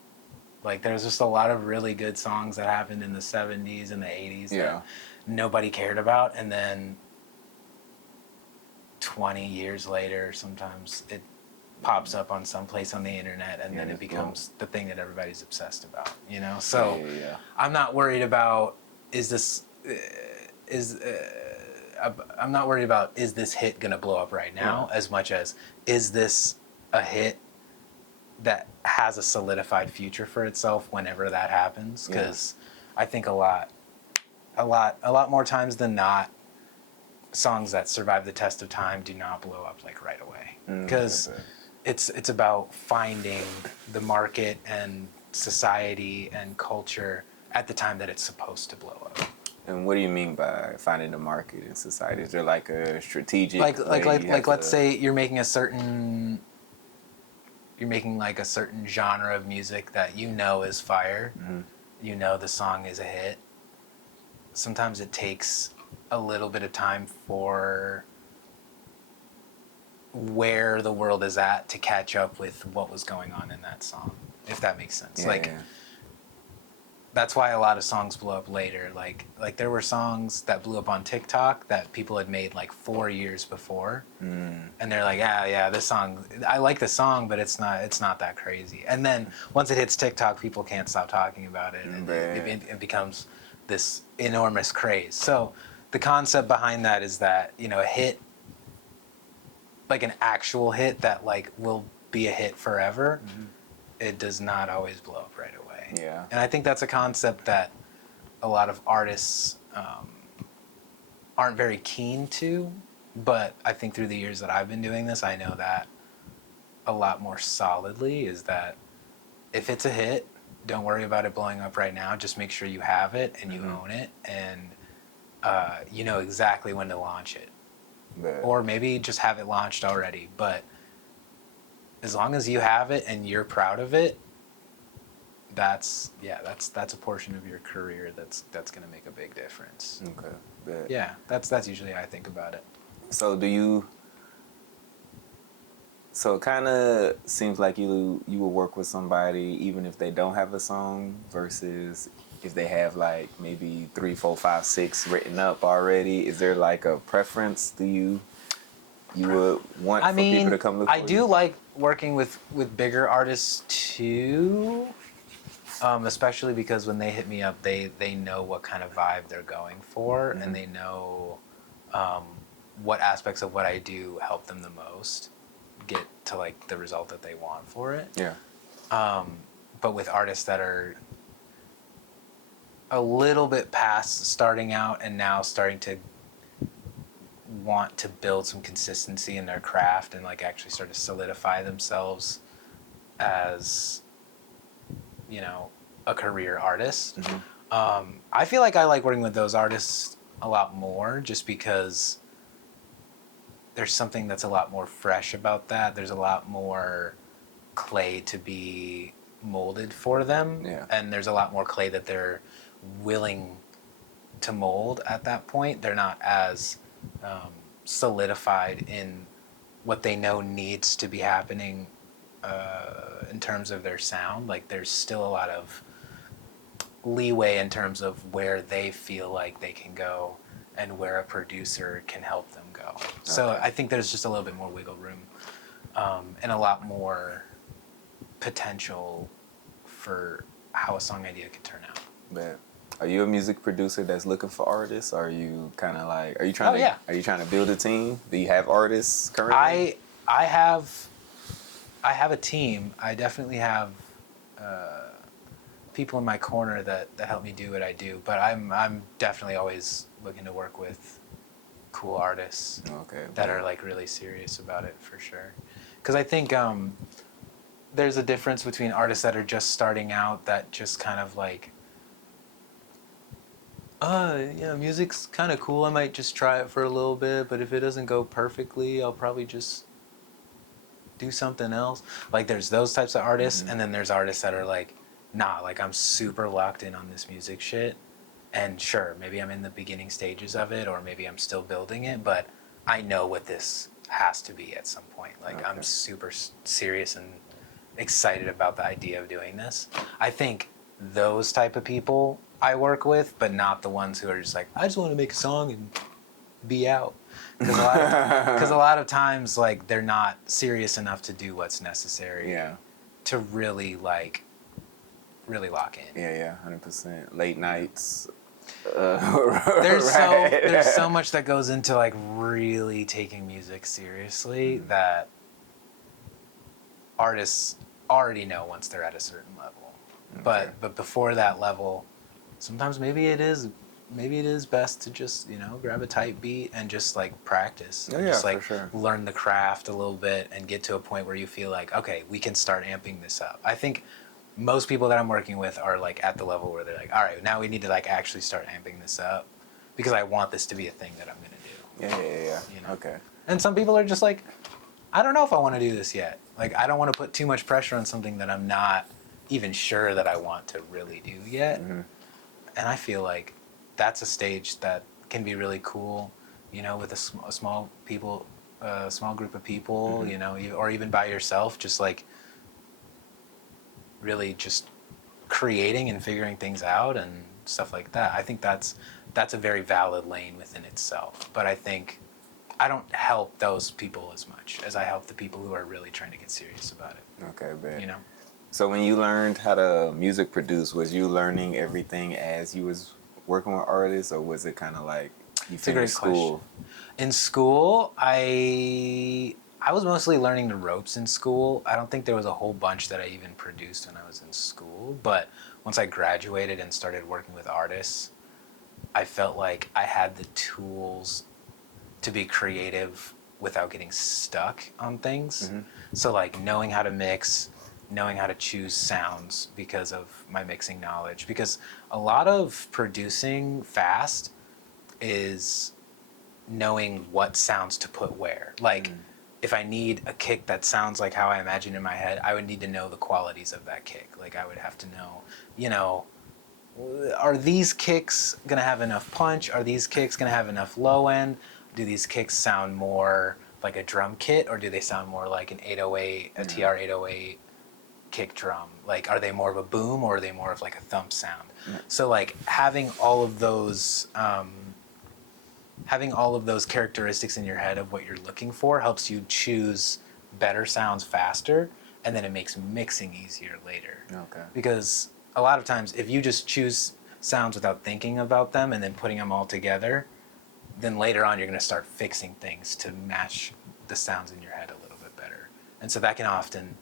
Like, there's just a lot of really good songs that happened in the 70s and the 80s that nobody cared about. And then 20 years later, sometimes it pops up on some place on the internet, and then it becomes the thing that everybody's obsessed about, you know? So I'm not worried about, I'm not worried about, is this hit going to blow up right now, as much as, is this a hit that has a solidified future for itself whenever that happens? Because I think a lot more times than not, songs that survive the test of time do not blow up like right away. Because it's about finding the market and society and culture at the time that it's supposed to blow up. And what do you mean by finding the market in society? Is there like a strategic like let's say you're making like a certain genre of music that you know is fire. You know the song is a hit. Sometimes it takes a little bit of time for where the world is at to catch up with what was going on in that song, if that makes sense. That's why a lot of songs blow up later. Like there were songs that blew up on TikTok that people had made like 4 years before, and they're like, this song, I like the song, but it's not that crazy. And then once it hits TikTok, people can't stop talking about it, and it becomes this enormous craze. So the concept behind that is that, you know, a hit, like an actual hit that like will be a hit forever, it does not always blow up right away. Yeah. And I think that's a concept that a lot of artists aren't very keen to, but I think through the years that I've been doing this, I know that a lot more solidly, is that if it's a hit, don't worry about it blowing up right now. Just make sure you have it and you own it, and you know exactly when to launch it. Or maybe just have it launched already. But as long as you have it and you're proud of it, that's a portion of your career that's going to make a big difference. Okay. Yeah, that's usually how I think about it. So so it kind of seems like you will work with somebody even if they don't have a song, versus if they have like maybe 3, 4, 5, 6 written up already. Is there like a preference? Do you would want for people to come look for you? I do like working with bigger artists too, especially because when they hit me up, they know what kind of vibe they're going for, and they know what aspects of what I do help them the most get to like the result that they want for it. Yeah. But with artists that are a little bit past starting out and now starting to want to build some consistency in their craft and like actually start to solidify themselves as you know, a career artist. Mm-hmm. I feel like I like working with those artists a lot more just because there's something that's a lot more fresh about that. There's a lot more clay to be molded for them. Yeah. And there's a lot more clay that they're willing to mold at that point. They're not as solidified in what they know needs to be happening in terms of their sound. Like there's still a lot of leeway in terms of where they feel like they can go and where a producer can help them go. So Okay. I think there's just a little bit more wiggle room and a lot more potential for how a song idea could turn out. But are you a music producer that's looking for artists? Or are you kind of like, are you trying to build a team? Do you have artists currently? I have a team. I definitely have people in my corner that help me do what I do. But I'm definitely always looking to work with cool artists that are like really serious about it for sure. Because I think there's a difference between artists that are just starting out that just kind of like, yeah, music's kind of cool. I might just try it for a little bit, but if it doesn't go perfectly, I'll probably just do something else. Like there's those types of artists, and then there's artists that are like, nah, like I'm super locked in on this music shit. And sure, maybe I'm in the beginning stages of it, or maybe I'm still building it, but I know what this has to be at some point. Like I'm super serious and excited about the idea of doing this. I think those type of people I work with, but not the ones who are just like, I just want to make a song and be out. Because a lot of times, like, they're not serious enough to do what's necessary to really lock in. Yeah, 100%. Late nights. There's so much that goes into like really taking music seriously that artists already know once they're at a certain level. But before that level, sometimes maybe it is best to just, you know, grab a tight beat and just like practice. Just like learn the craft a little bit and get to a point where you feel like, okay, we can start amping this up. I think most people that I'm working with are like at the level where they're like, all right, now we need to like actually start amping this up because I want this to be a thing that I'm gonna do. Yeah. You know? Okay. And some people are just like, I don't know if I want to do this yet. Like, I don't want to put too much pressure on something that I'm not even sure that I want to really do yet. And I feel like that's a stage that can be really cool, you know, with a small group of people, you know, or even by yourself, just like really just creating and figuring things out and stuff like that. I think that's a very valid lane within itself. But I think I don't help those people as much as I help the people who are really trying to get serious about it. Okay, bet. You know? So when you learned how to music produce, was you learning everything as you was working with artists, or was it kind of like you finished school? In school, I was mostly learning the ropes in school. I don't think there was a whole bunch that I even produced when I was in school. But once I graduated and started working with artists, I felt like I had the tools to be creative without getting stuck on things. So like knowing how to mix, knowing how to choose sounds because of my mixing knowledge. Because a lot of producing fast is knowing what sounds to put where. Like if I need a kick that sounds like how I imagine in my head, I would need to know the qualities of that kick. Like I would have to know, you know, are these kicks gonna have enough punch? Are these kicks gonna have enough low end? Do these kicks sound more like a drum kit, or do they sound more like an 808, a TR 808 kick drum? Like, are they more of a boom, or are they more of like a thump sound? So like having all of those characteristics in your head of what you're looking for helps you choose better sounds faster, and then it makes mixing easier later. Okay. Because a lot of times if you just choose sounds without thinking about them and then putting them all together, then later on you're going to start fixing things to match the sounds in your head a little bit better. And so that can often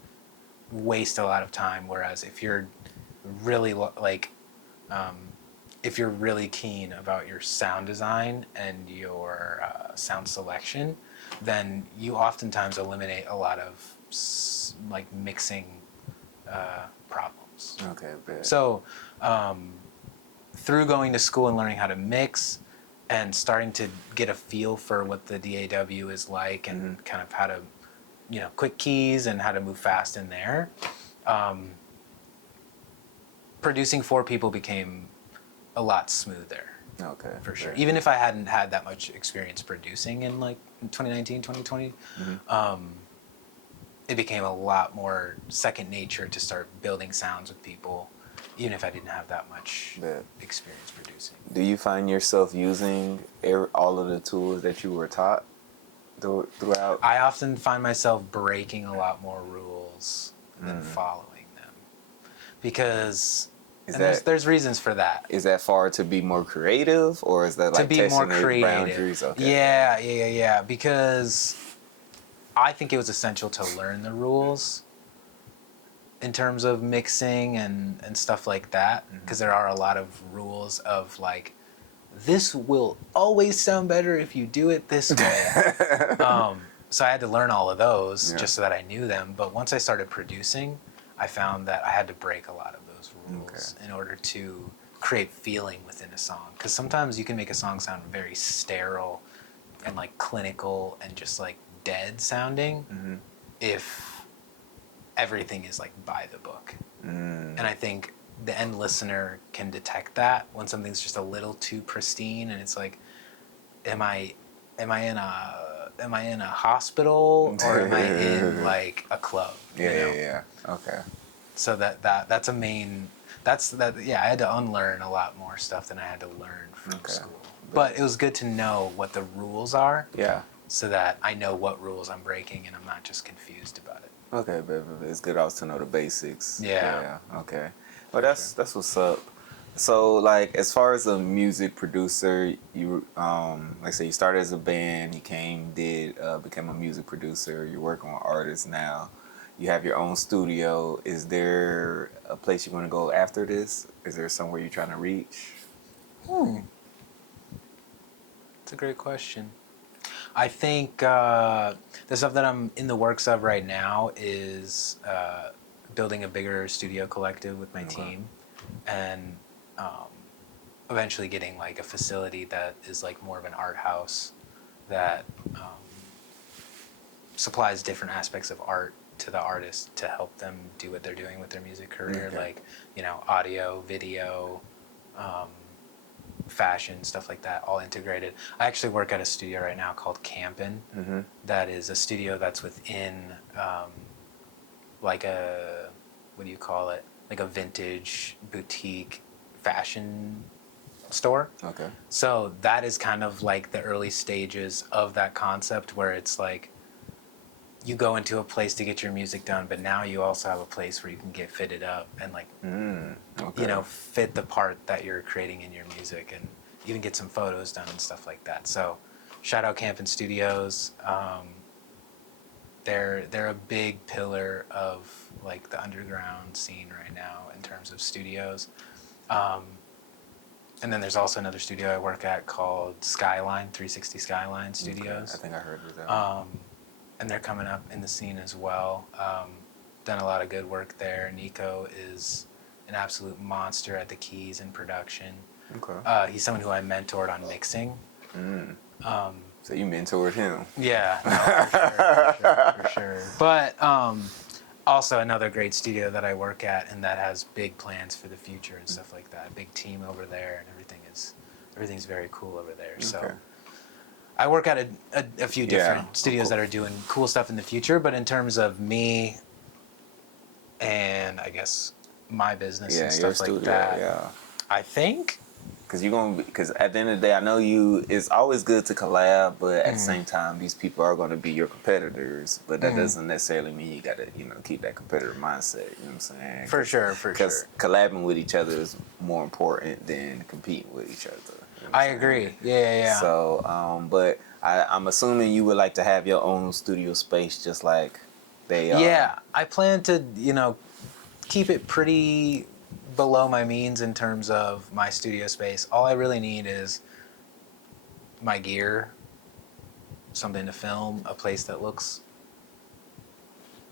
waste a lot of time. Whereas if you're really if you're really keen about your sound design and your sound selection, then you oftentimes eliminate a lot of like mixing problems. rules. Okay, bet. So through going to school and learning how to mix and starting to get a feel for what the DAW is like and kind of how to, quick keys and how to move fast in there, producing for people became a lot smoother. Okay. For sure. Bet. Even if I hadn't had that much experience producing in like 2019, 2020, it became a lot more second nature to start building sounds with people, even if I didn't have that much experience producing. Do you find yourself using all of the tools that you were taught throughout? I often find myself breaking a lot more rules than following them, because there's reasons for that. Is that far to be more creative, or is that like to be more testing the boundaries? Okay. Yeah. Because I think it was essential to learn the rules in terms of mixing and stuff like that, because there are a lot of rules of like, this will always sound better if you do it this way. So I had to learn all of those just so that I knew them. But once I started producing, I found that I had to break a lot of those rules in order to create feeling within a song. Because sometimes you can make a song sound very sterile and like clinical and just like dead sounding if everything is like by the book. And I think the end listener can detect that when something's just a little too pristine, and it's like, am I in a hospital, or am I in like a club? Yeah. Okay. So that's a main. I had to unlearn a lot more stuff than I had to learn from school. But it was good to know what the rules are. Yeah. So that I know what rules I'm breaking and I'm not just confused about it. Okay, but it's good also to know the basics. Yeah. Okay. Well, that's what's up. So, like, as far as a music producer, you like say you started as a band, you became a music producer. You're working with artists now. You have your own studio. Is there a place you want to go after this? Is there somewhere you're trying to reach? That's a great question. I think the stuff that I'm in the works of right now is building a bigger studio collective with my team, and eventually getting like a facility that is like more of an art house that supplies different aspects of art to the artist to help them do what they're doing with their music career, like audio, video, fashion, stuff like that, all integrated. I actually work at a studio right now called Campin'. That is a studio that's within like a, what do you call it, like a vintage boutique fashion store. Okay. So that is kind of like the early stages of that concept, where it's like you go into a place to get your music done, but now you also have a place where you can get fitted up and like fit the part that you're creating in your music, and even get some photos done and stuff like that. So shout out Campin' Studios. They're a big pillar of like the underground scene right now in terms of studios. And then there's also another studio I work at called Skyline, 360 Skyline Studios. I think I heard of that. And they're coming up in the scene as well. Done a lot of good work there. Nico is an absolute monster at the keys and production. Okay. He's someone who I mentored on mixing. So you mentored him. Yeah, no, for sure. But also another great studio that I work at, and that has big plans for the future and stuff like that. Big team over there, and everything's very cool over there. So I work at a few different studios that are doing cool stuff in the future. But in terms of me and I guess my business and stuff like that, I think. Because at the end of the day, I know it's always good to collab, but at the same time, these people are going to be your competitors. But that doesn't necessarily mean you got to, keep that competitive mindset. You know what I'm saying? For sure. Because collabing with each other is more important than competing with each other. You know I agree. Yeah. So, but I'm assuming you would like to have your own studio space, just like they are. Yeah, I plan to, keep it pretty below my means in terms of my studio space. All I really need is my gear, something to film, a place that looks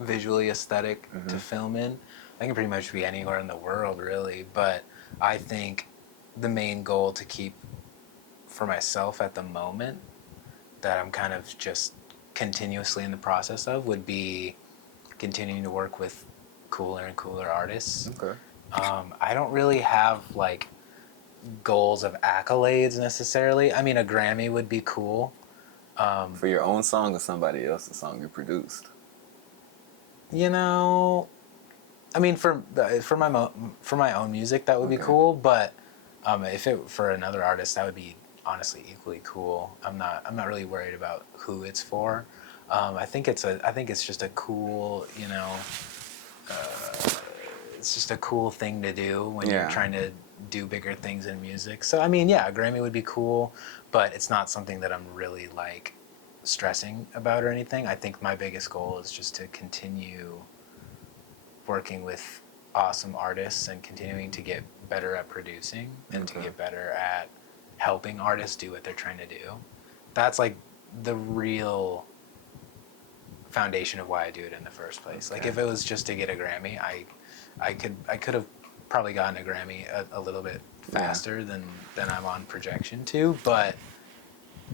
visually aesthetic to film in, I can pretty much be anywhere in the world, really. But I think the main goal to keep for myself at the moment that I'm kind of just continuously in the process of would be continuing to work with cooler and cooler artists. Okay. I don't really have like goals of accolades necessarily. I mean, a Grammy would be cool. For your own song or somebody else's song you produced? You know, I mean, for my own music, that would be Okay. cool. But if it for another artist, that would be honestly equally cool. I'm not really worried about who it's for. I think it's just a cool, it's just a cool thing to do when you're trying to do bigger things in music. So I mean, yeah, a Grammy would be cool, but it's not something that I'm really like stressing about or anything. I think my biggest goal is just to continue working with awesome artists and continuing to get better at producing and to get better at helping artists do what they're trying to do. That's like the real foundation of why I do it in the first place. Like if it was just to get a Grammy, I could have probably gotten a Grammy a little bit faster than I'm on projection to, but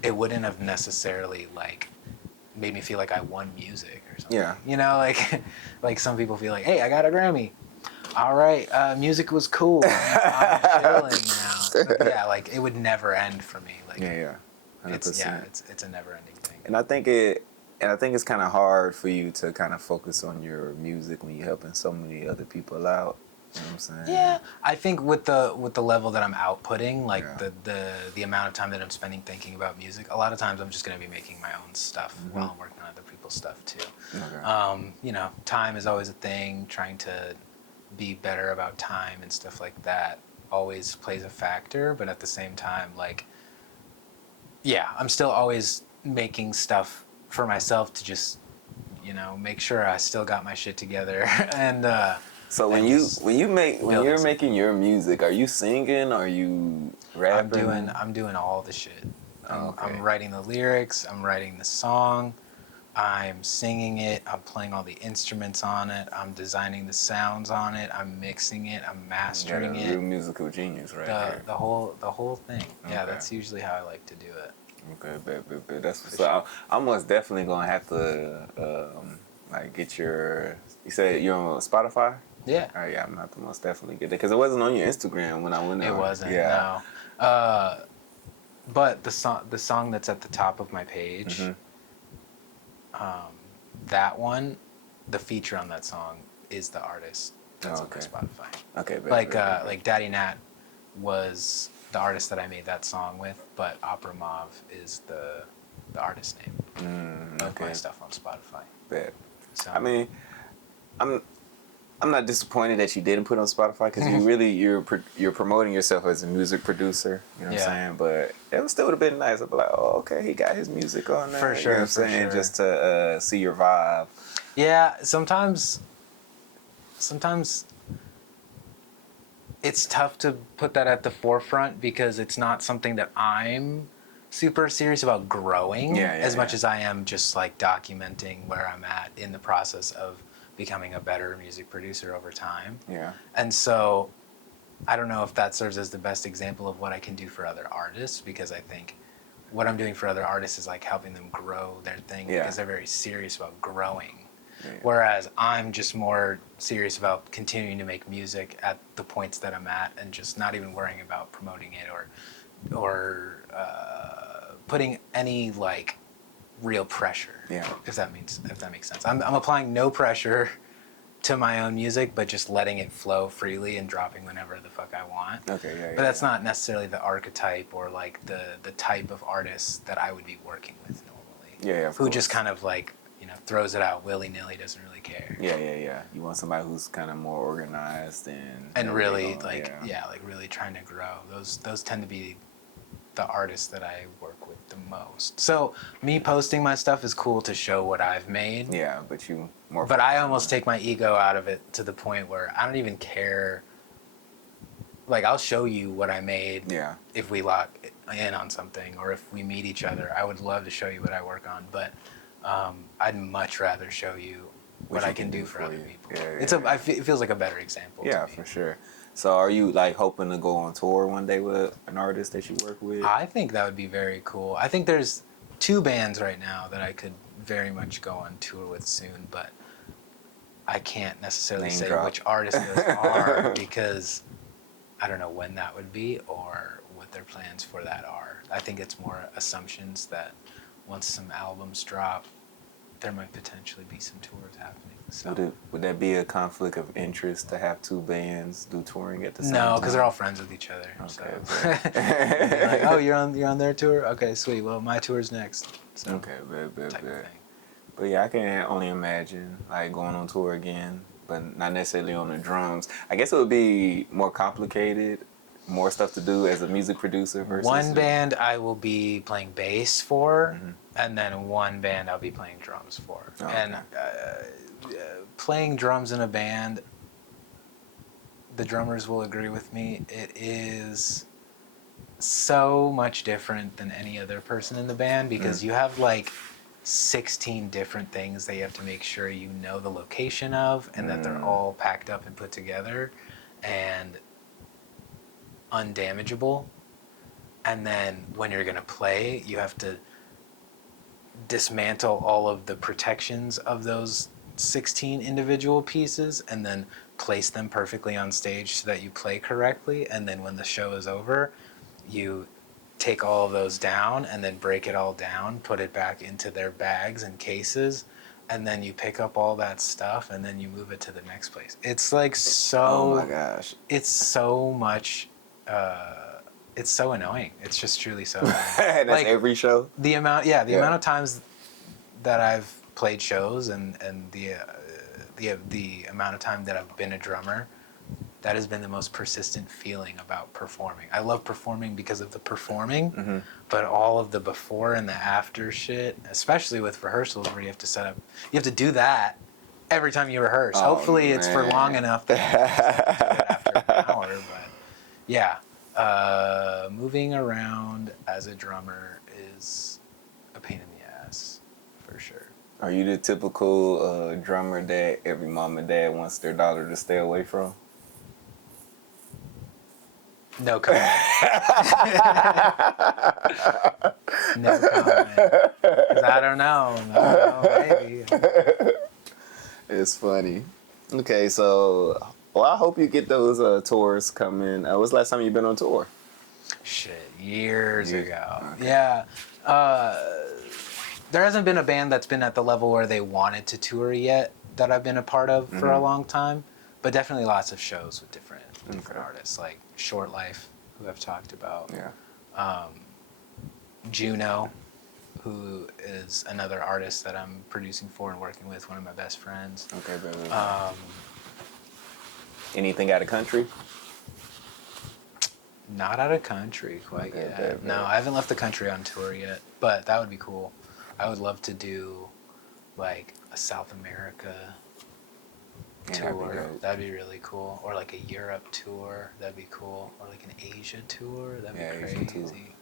it wouldn't have necessarily like made me feel like I won music or something. Yeah. You know, like some people feel like, hey, I got a Grammy. All right, music was cool. I'm chilling now. So, yeah, like it would never end for me. Like 100%. it's a never-ending thing. And I think it's kind of hard for you to kind of focus on your music when you're helping so many other people out. You know what I'm saying? Yeah, I think with the level that I'm outputting, like the amount of time that I'm spending thinking about music, a lot of times I'm just going to be making my own stuff while I'm working on other people's stuff too. Okay. Time is always a thing. Trying to be better about time and stuff like that always plays a factor, but at the same time, like, yeah, I'm still always making stuff for myself to just, make sure I still got my shit together and. So when you're making your music, are you singing? Are you rapping? I'm doing all the shit. Okay. I'm writing the lyrics. I'm writing the song. I'm singing it. I'm playing all the instruments on it. I'm designing the sounds on it. I'm mixing it. I'm mastering it. Real musical genius, right there. The whole thing. Yeah, Okay. that's usually how I like to do it. Okay, bet. That's what's up. I'm most definitely gonna have to like get your. You said you're on Spotify. Yeah. All right, yeah, I'm gonna have to most definitely get it because it wasn't on your Instagram when I went. It wasn't. Yeah. No. But the song that's at the top of my page, that one, the feature on that song is the artist that's on my Spotify. Okay. Like Daddy Nat was the artist that I made that song with, but Opera Mauve is the artist name of my stuff on Spotify. Bet. So I mean, I'm not disappointed that you didn't put it on Spotify because you're promoting yourself as a music producer. You know what I'm saying? But it still would have been nice. I'd be like, oh, okay, he got his music on there. For sure. You know what I'm saying? Sure. Just to see your vibe. Yeah. Sometimes it's tough to put that at the forefront because it's not something that I'm super serious about growing as much as I am just like documenting where I'm at in the process of becoming a better music producer over time. Yeah. And so I don't know if that serves as the best example of what I can do for other artists, because I think what I'm doing for other artists is like helping them grow their thing because they're very serious about growing. Yeah. Whereas I'm just more serious about continuing to make music at the points that I'm at and just not even worrying about promoting it or putting any like real pressure. Yeah. If that makes sense. I'm applying no pressure to my own music, but just letting it flow freely and dropping whenever the fuck I want. Okay, yeah. But that's not necessarily the archetype or like the type of artist that I would be working with normally. Yeah, who just kind of like, throws it out willy-nilly, doesn't really care. Yeah. You want somebody who's kind of more organized and really like really trying to grow. Those tend to be the artists that I work with the most. So me posting my stuff is cool to show what I've made. Yeah, but I almost take my ego out of it to the point where I don't even care. Like, I'll show you what I made if we lock in on something or if we meet each other. I would love to show you what I work on, but I'd much rather show you what I can do for other people. Yeah, it feels like a better example. Yeah, to me. for sure. So are you like hoping to go on tour one day with an artist that you work with? I think that would be very cool. I think there's 2 bands right now that I could very much go on tour with soon, but I can't necessarily Name say drop. which artists those are because I don't know when that would be or what their plans for that are. I think it's more assumptions that once some albums drop, there might potentially be some tours happening. So Would that be a conflict of interest to have 2 bands do touring at the same time? no, because they're all friends with each other. Okay. So like, oh, you're on their tour? Okay, sweet. Well, my tour's next. So Okay, bet. type of thing. But yeah, I can only imagine like going on tour again, but not necessarily on the drums. I guess it would be more complicated, more stuff to do as a music producer versus One band I will be playing bass for, Mhm. and then one band I'll be playing drums for. Oh, and playing drums in a band, the drummers will agree with me, it is so much different than any other person in the band because you have like 16 different things that you have to make sure you know the location of and that they're all packed up and put together and undamageable. And then when you're going to play, you have to dismantle all of the protections of those 16 individual pieces and then place them perfectly on stage so that you play correctly. And then when the show is over, you take all of those down and then break it all down, put it back into their bags and cases, and then you pick up all that stuff and then you move it to the next place. It's like so... Oh my gosh. It's so much... it's so annoying. It's just truly so annoying. That's like, every show? The amount of times that I've played shows and the amount of time that I've been a drummer, that has been the most persistent feeling about performing. I love performing because of the performing, but all of the before and the after shit, especially with rehearsals where you have to set up, you have to do that every time you rehearse. Oh, Hopefully it's for long enough that you just do it after an hour, but yeah. Moving around as a drummer is a pain in the ass, for sure. Are you the typical drummer that every mom and dad wants their daughter to stay away from? No comment. No comment. 'Cause I don't know. Maybe. It's funny. Okay, so I hope you get those tours coming. When's the last time you've been on tour? Shit, years ago. Okay. Yeah. There hasn't been a band that's been at the level where they wanted to tour yet that I've been a part of for a long time, but definitely lots of shows with different artists, like Short Life, who I've talked about. Yeah. Juno, who is another artist that I'm producing for and working with, one of my best friends. Okay, baby. Anything out of country? Not out of country quite yet. No, I haven't left the country on tour yet, but that would be cool. I would love to do like a South America tour. That'd be really cool. Or like a Europe tour. That'd be cool. Or like an Asia tour. That'd be crazy.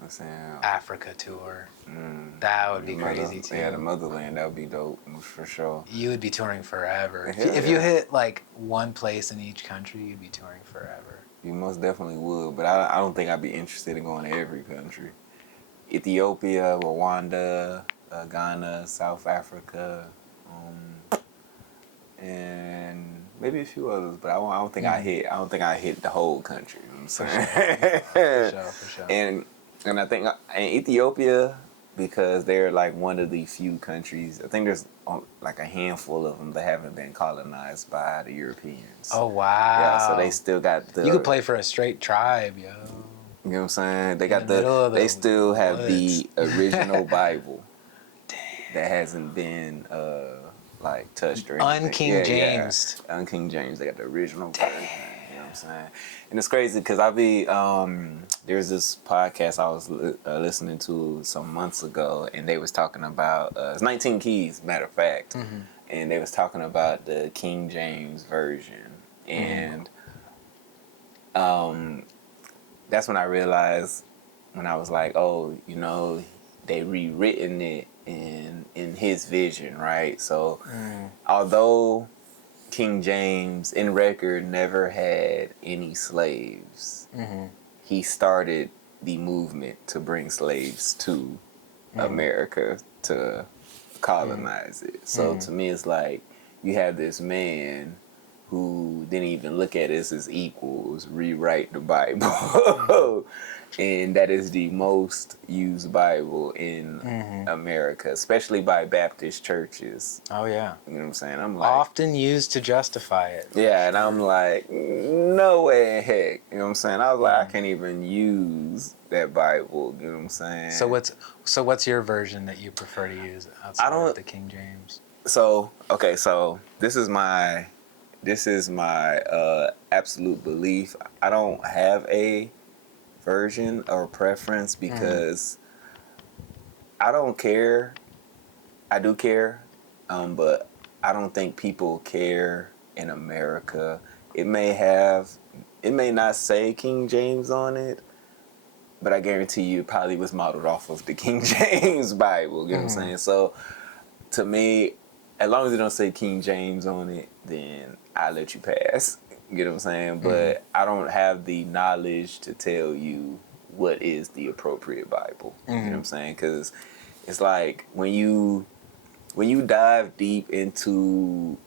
I'm saying Africa tour. That would be crazy too. Yeah, the motherland. That would be dope for sure. You would be touring forever. Hell If you hit like one place in each country, you'd be touring forever. You most definitely would, but I don't think I'd be interested in going to every country. Ethiopia, Rwanda, Ghana, South Africa, and maybe a few others. But I don't think I hit the whole country. You know what I'm saying? For sure. And I think in Ethiopia, because they're like one of the few countries, I think there's like a handful of them that haven't been colonized by the Europeans. Oh wow! Yeah, so they still got the. You could play for a straight tribe, yo. You know what I'm saying? They got They still have woods. the original Bible. Damn. That hasn't been like touched or anything. Un-King James. Yeah. Un-King James. They got the original version. You know what I'm saying? And it's crazy because there's this podcast I was listening to some months ago, and they was talking about it's 19 Keys, matter of fact, and they was talking about the King James version, and that's when I realized, when I was like, oh, you know, they rewritten it in his vision, right? So although King James in record never had any slaves, he started the movement to bring slaves to America to colonize it. So to me, it's like you have this man who didn't even look at us as equals, rewrite the Bible. And that is the most used Bible in America, especially by Baptist churches. Oh yeah. You know what I'm saying? I'm like, Often used to justify it. yeah, and I'm like, no way in heck. You know what I'm saying? I was like, I can't even use that Bible. You know what I'm saying? So what's your version that you prefer to use outside of the King James? So this is my absolute belief. I don't have a version or preference because I don't care. I do care, but I don't think people care in America. It may not say King James on it, but I guarantee you it probably was modeled off of the King James Bible. You know what I'm saying? So to me, as long as it don't say King James on it, then I let you pass. You know what I'm saying? But I don't have the knowledge to tell you what is the appropriate Bible. You know what I'm saying? Because it's like when you dive deep into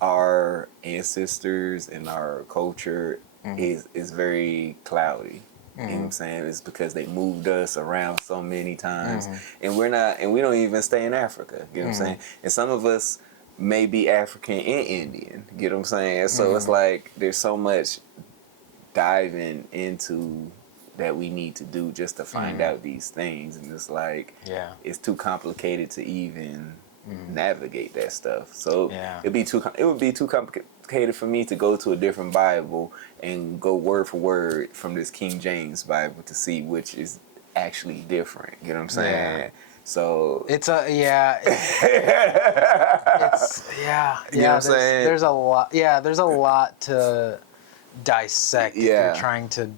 our ancestors and our culture, is very cloudy. You know what I'm saying? It's because they moved us around so many times, and we don't even stay in Africa. You know what I'm saying? And some of us may be African and Indian. You know what I'm saying? So it's like there's so much diving into that we need to do just to find out these things, and it's like it's too complicated to even navigate that stuff. So it would be too complicated for me to go to a different Bible and go word for word from this King James Bible to see which is actually different. You know what I'm saying? Yeah. So It's a it's You know what I'm saying? There's a lot. Yeah, there's a lot to dissect if you're trying to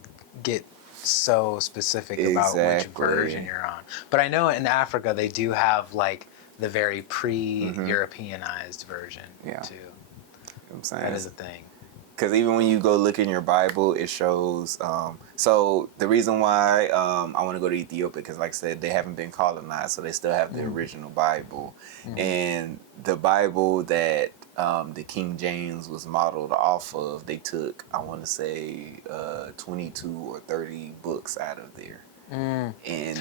get so specific about which version you're on. But I know in Africa they do have like the very pre-Europeanized version too. You know what I'm saying? That is a thing. Because even when you go look in your Bible, it shows. So the reason why I want to go to Ethiopia, because like I said, they haven't been colonized, so they still have the original Bible. And the Bible that the King James was modeled off of, they took, I want to say, 22 or 30 books out of there. And yeah.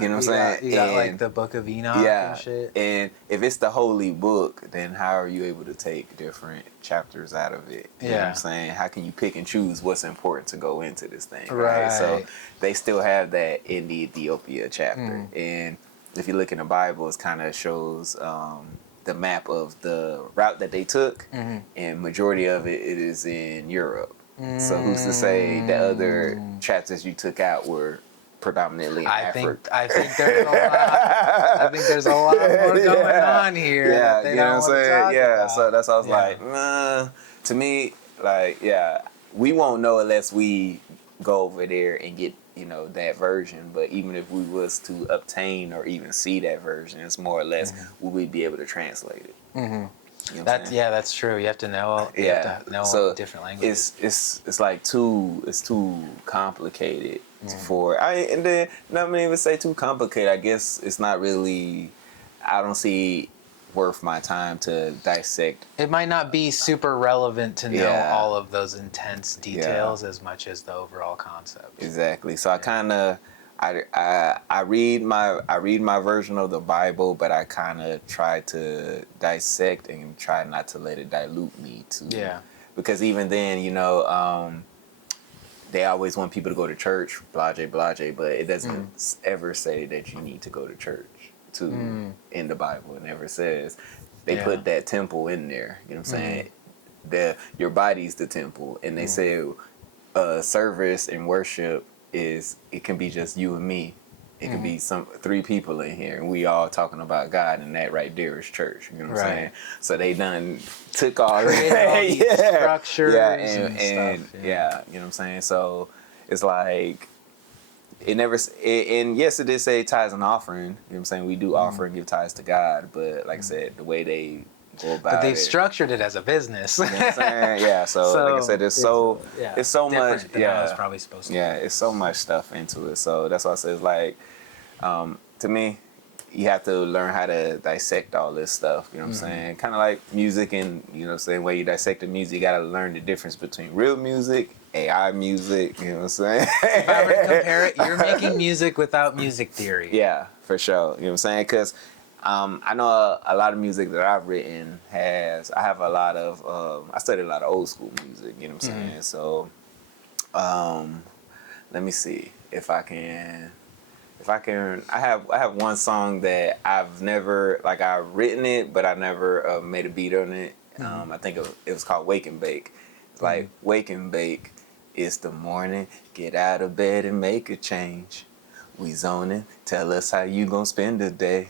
you know what I'm saying? You got like the Book of Enoch and shit. And if it's the holy book, then how are you able to take different chapters out of it? You know what I'm saying? How can you pick and choose what's important to go into this thing? Right. So they still have that in the Ethiopia chapter. And if you look in the Bible, it kind of shows the map of the route that they took, and majority of it is in Europe. So who's to say the other chapters you took out were predominantly in Africa? I think there's a lot. I think there's a lot more going on here. Yeah, that they you know don't what I'm want to saying? talk Yeah, about. so that's why I was like, nah. To me, like, we won't know unless we go over there and get, that version. But even if we was to obtain or even see that version, it's more or less will we be able to translate it. You know that's true. You have to know. You have to know so different languages. It's like too complicated for. And then not even say too complicated. I guess it's not really. I don't see worth my time to dissect. It might not be super relevant to know all of those intense details as much as the overall concept. Exactly. So I kind of. I read my version of the Bible, but I kind of try to dissect and try not to let it dilute me too. Yeah. Because even then, they always want people to go to church, blase, but it doesn't ever say that you need to go to church in the Bible. It never says. They put that temple in there. You know what I'm saying? Your body's the temple, and they say service and worship it can be just you and me. It could be 3 people in here, and we all talking about God, and that right there is church. You know what I'm saying? So they done took all that structures and stuff. You know what I'm saying? So it's like it never and yes, it did say tithes and offering. You know what I'm saying? We do offer and give tithes to God, but like I said, the way they go about But they've it, structured it as a business. you know what I'm saying? Yeah, so, like I said, it's so different much. than how it's probably supposed to be. Yeah, it's so much stuff into it. So that's why I say it's like, to me, you have to learn how to dissect all this stuff. You know what I'm saying? Kind of like music, and you know what I'm saying, way you dissect the music, you got to learn the difference between real music, AI music. You know what I'm saying? If I were to compare it, you're making music without music theory. Yeah, for sure. You know what I'm saying? Because I know a lot of music that I've written I have a lot of, I studied a lot of old school music, you know what I'm saying? So, let me see if I can, I have one song that I've never, like I've written it, but I never made a beat on it. I think it was called Wake and Bake. It's like, wake and bake, it's the morning, get out of bed and make a change. We zoning, tell us how you gonna spend the day.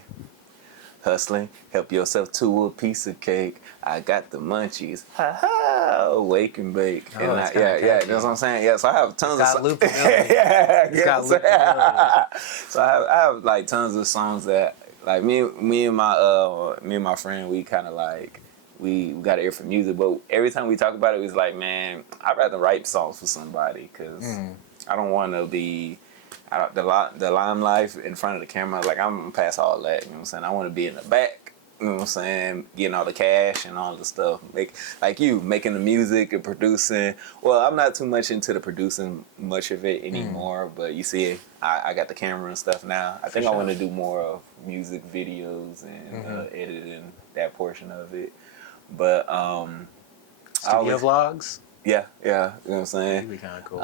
Hustling, help yourself to a piece of cake. I got the munchies. Ha ha! Wake and bake. Oh, And it's kinda yeah, catchy. that's what I'm saying. Yeah, so I have tons It's of got loopability. yeah, It's got loopability. So I have like tons of songs that like me and my friend, we kind of like we got an ear for music, but every time we talk about it, it's like, man, I'd rather write songs for somebody because I don't want to be. The limelight in front of the camera, like I'm past all that. You know what I'm saying? I want to be in the back. You know what I'm saying? Getting all the cash and all the stuff. Like you making the music and producing. Well, I'm not too much into the producing much of it anymore. But you see, I got the camera and stuff now. I think I want to do more of music videos and editing that portion of it. But Studio vlogs? Yeah, you know what I'm saying? That'd be kind of cool.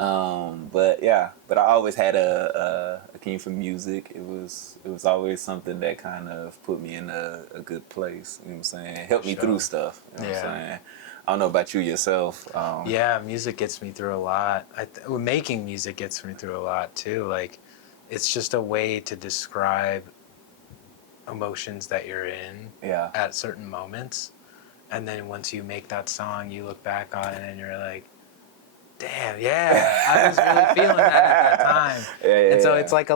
But I always had a keen for music. It was always something that kind of put me in a good place. You know what I'm saying? Helped me through stuff. You know what I'm saying? I don't know about you yourself. Yeah, music gets me through a lot. Making music gets me through a lot too. Like, it's just a way to describe emotions that you're in at certain moments. And then once you make that song, you look back on it and you're like, damn, yeah, I was really feeling that at that time. And so it's like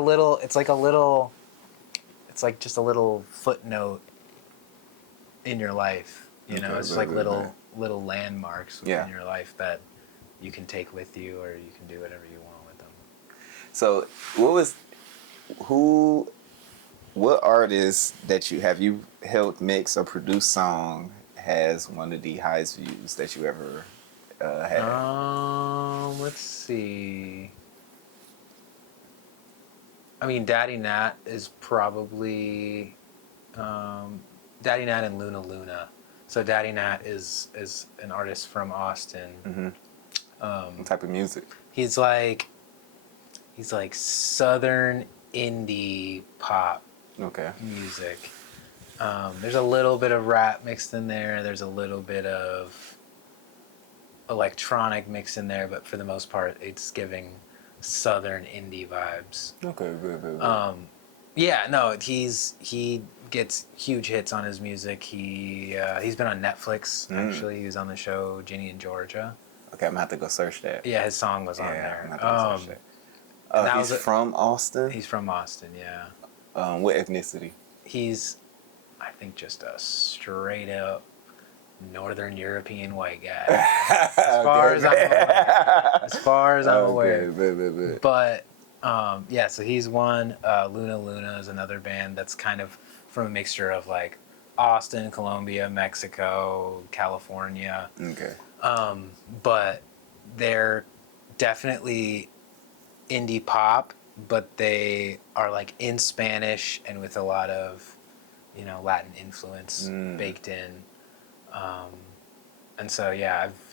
just a little footnote in your life. You know, it's like little landmarks within your life that you can take with you, or you can do whatever you want with them. So what artists that you helped mix or produce song has one of the highest views that you ever had? Let's see. I mean, Daddy Nat is probably Daddy Nat and Luna Luna. So Daddy Nat is an artist from Austin. What type of music? He's like southern indie pop music. There's a little bit of rap mixed in there. There's a little bit of electronic mixed in there, but for the most part, it's giving southern indie vibes. Okay, good. Yeah, no, he gets huge hits on his music. He's been on Netflix actually. He was on the show Ginny and Georgia. Okay, I'm gonna have to go search that. Yeah, his song was on there. I'm gonna have to search that. He's from Austin? He's from Austin, yeah. What ethnicity? He's, I think, just a straight up Northern European white guy. As far as I'm aware. But so he's one. Luna Luna is another band that's kind of from a mixture of like Austin, Colombia, Mexico, California. Okay. But they're definitely indie pop, but they are like in Spanish and with a lot of, Latin influence baked in. And so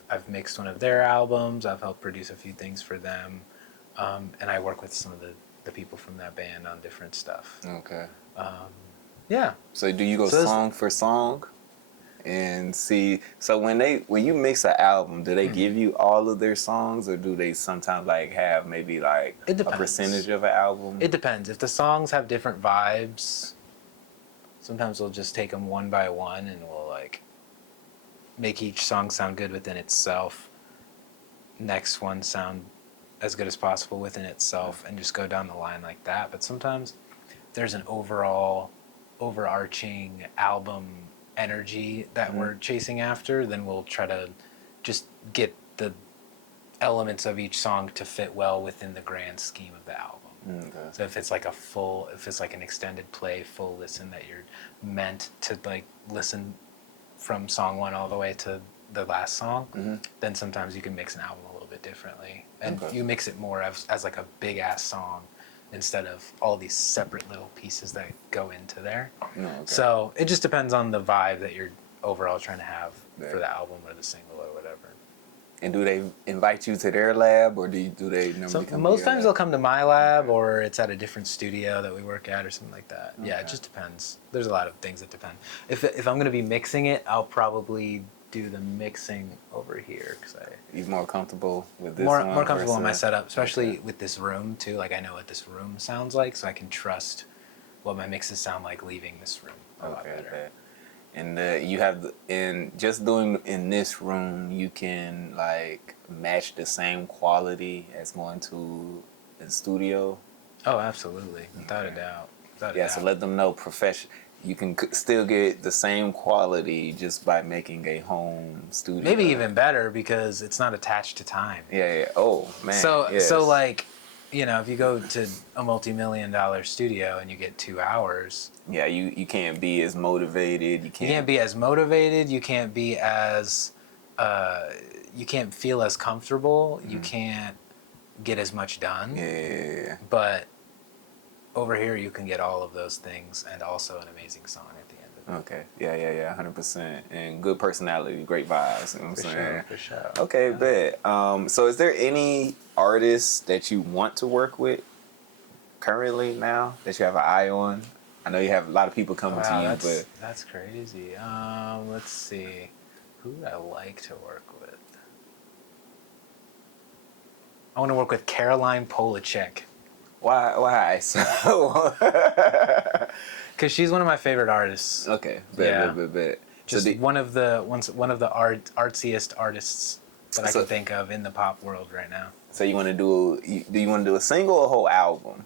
I've mixed one of their albums. I've helped produce a few things for them, and I work with some of the people from that band on different stuff. Okay. Yeah. So do you go song for song, and see? So when you mix an album, do they give you all of their songs, or do they sometimes like have maybe like a percentage of an album? It depends. If the songs have different vibes, sometimes we'll just take them one by one, and we'll like make each song sound good within itself. Next one sound as good as possible within itself and just go down the line like that. But sometimes there's an overarching album energy that we're chasing after, then we'll try to just get the elements of each song to fit well within the grand scheme of the album. Okay. So if it's like an extended play, full listen that you're meant to like listen from song 1 all the way to the last song, then sometimes you can mix an album a little bit differently. And you mix it more as like a big ass song instead of all these separate little pieces that go into there. So it just depends on the vibe that you're overall trying to have for the album or the single or whatever. And do they invite you to their lab, or do they normally come? Most to your times lab? they'll come to my lab, or it's at a different studio that we work at, or something like that. Yeah, it just depends. There's a lot of things that depend. If I'm gonna be mixing it, I'll probably do the mixing over here because You're more comfortable with this more one comfortable in my versus- setup, especially with this room too. Like I know what this room sounds like, so I can trust what my mixes sound like leaving this room a lot better. Okay. And you have, in just doing in this room, you can like match the same quality as going to the studio. Oh, absolutely, without a doubt. So let them know you can still get the same quality just by making a home studio. Maybe even better because it's not attached to time. Yeah. Oh man. So like, if you go to a multi-million-dollar studio and you get 2 hours. Yeah, you can't be as motivated. You can't be as motivated. You can't be as. You can't feel as comfortable. You can't get as much done. Yeah. But over here, you can get all of those things and also an amazing song at the end of it. Okay. Yeah. 100%. And good personality, great vibes. You know what I'm saying? For sure. Okay, bet. So is there any artists that you want to work with currently now that you have an eye on? I know you have a lot of people coming to you, but that's crazy. Let's see. Who would I like to work with? I want to work with Caroline Polachek. why? So Because she's one of my favorite artists. okay, bet. Just one of the artsiest artists that I can think of in the pop world right now. So you want to do a single or a whole album?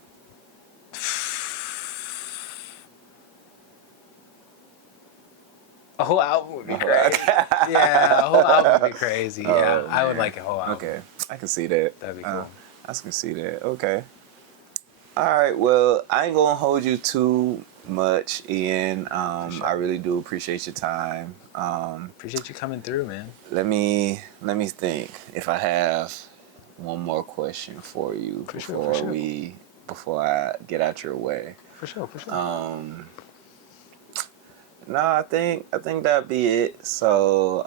A whole album would be crazy. Yeah, a whole album would be crazy. Yeah, I would like a whole album. Okay, I can see that. That'd be cool. I can see that. Okay. All right. Well, I ain't gonna hold you too much, Ian. Sure. I really do appreciate your time. Appreciate you coming through, man. Let me think if I have one more question for you before I get out your way. For sure. No, I think that'd be it. So,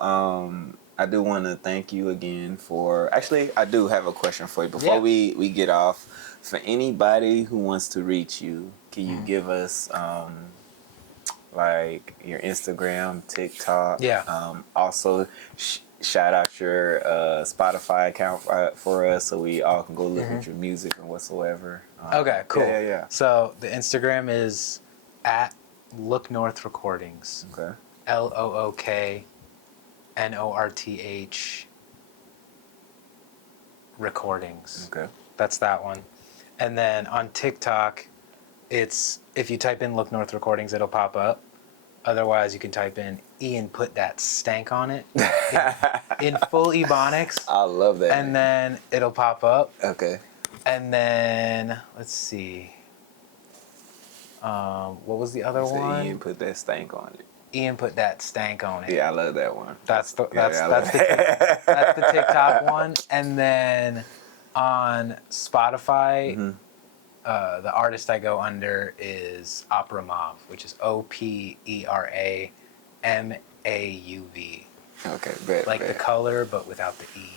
I do want to thank you again for. Actually, I do have a question for you before we get off. For anybody who wants to reach you, can you give us like your Instagram, TikTok? Yeah. Also, shout out your Spotify account for us, so we all can go look at your music and whatsoever. Okay, cool. Yeah. So the Instagram is at Look North Recordings. Okay. LOOKNORTH Recordings. Okay. That's that one. And then on TikTok, it's if you type in Look North Recordings, it'll pop up. Otherwise, you can type in Ian put that stank on it in full Ebonics. I love that. And then it'll pop up. Okay. And then let's see. What was the other one? Ian put that stank on it. Ian put that stank on it. Yeah, I love that one. That's the TikTok one. And then on Spotify, the artist I go under is Opera Mauve, which is OPERAMAUV. Okay, bet. Like the color, but without the E.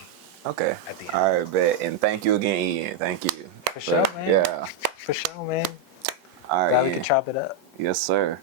Okay. At the end. All right, bet. And thank you again, Ian. Thank you. For sure, man. Yeah. For sure, man. All right. Glad we Ian. can chop it up. Yes, sir.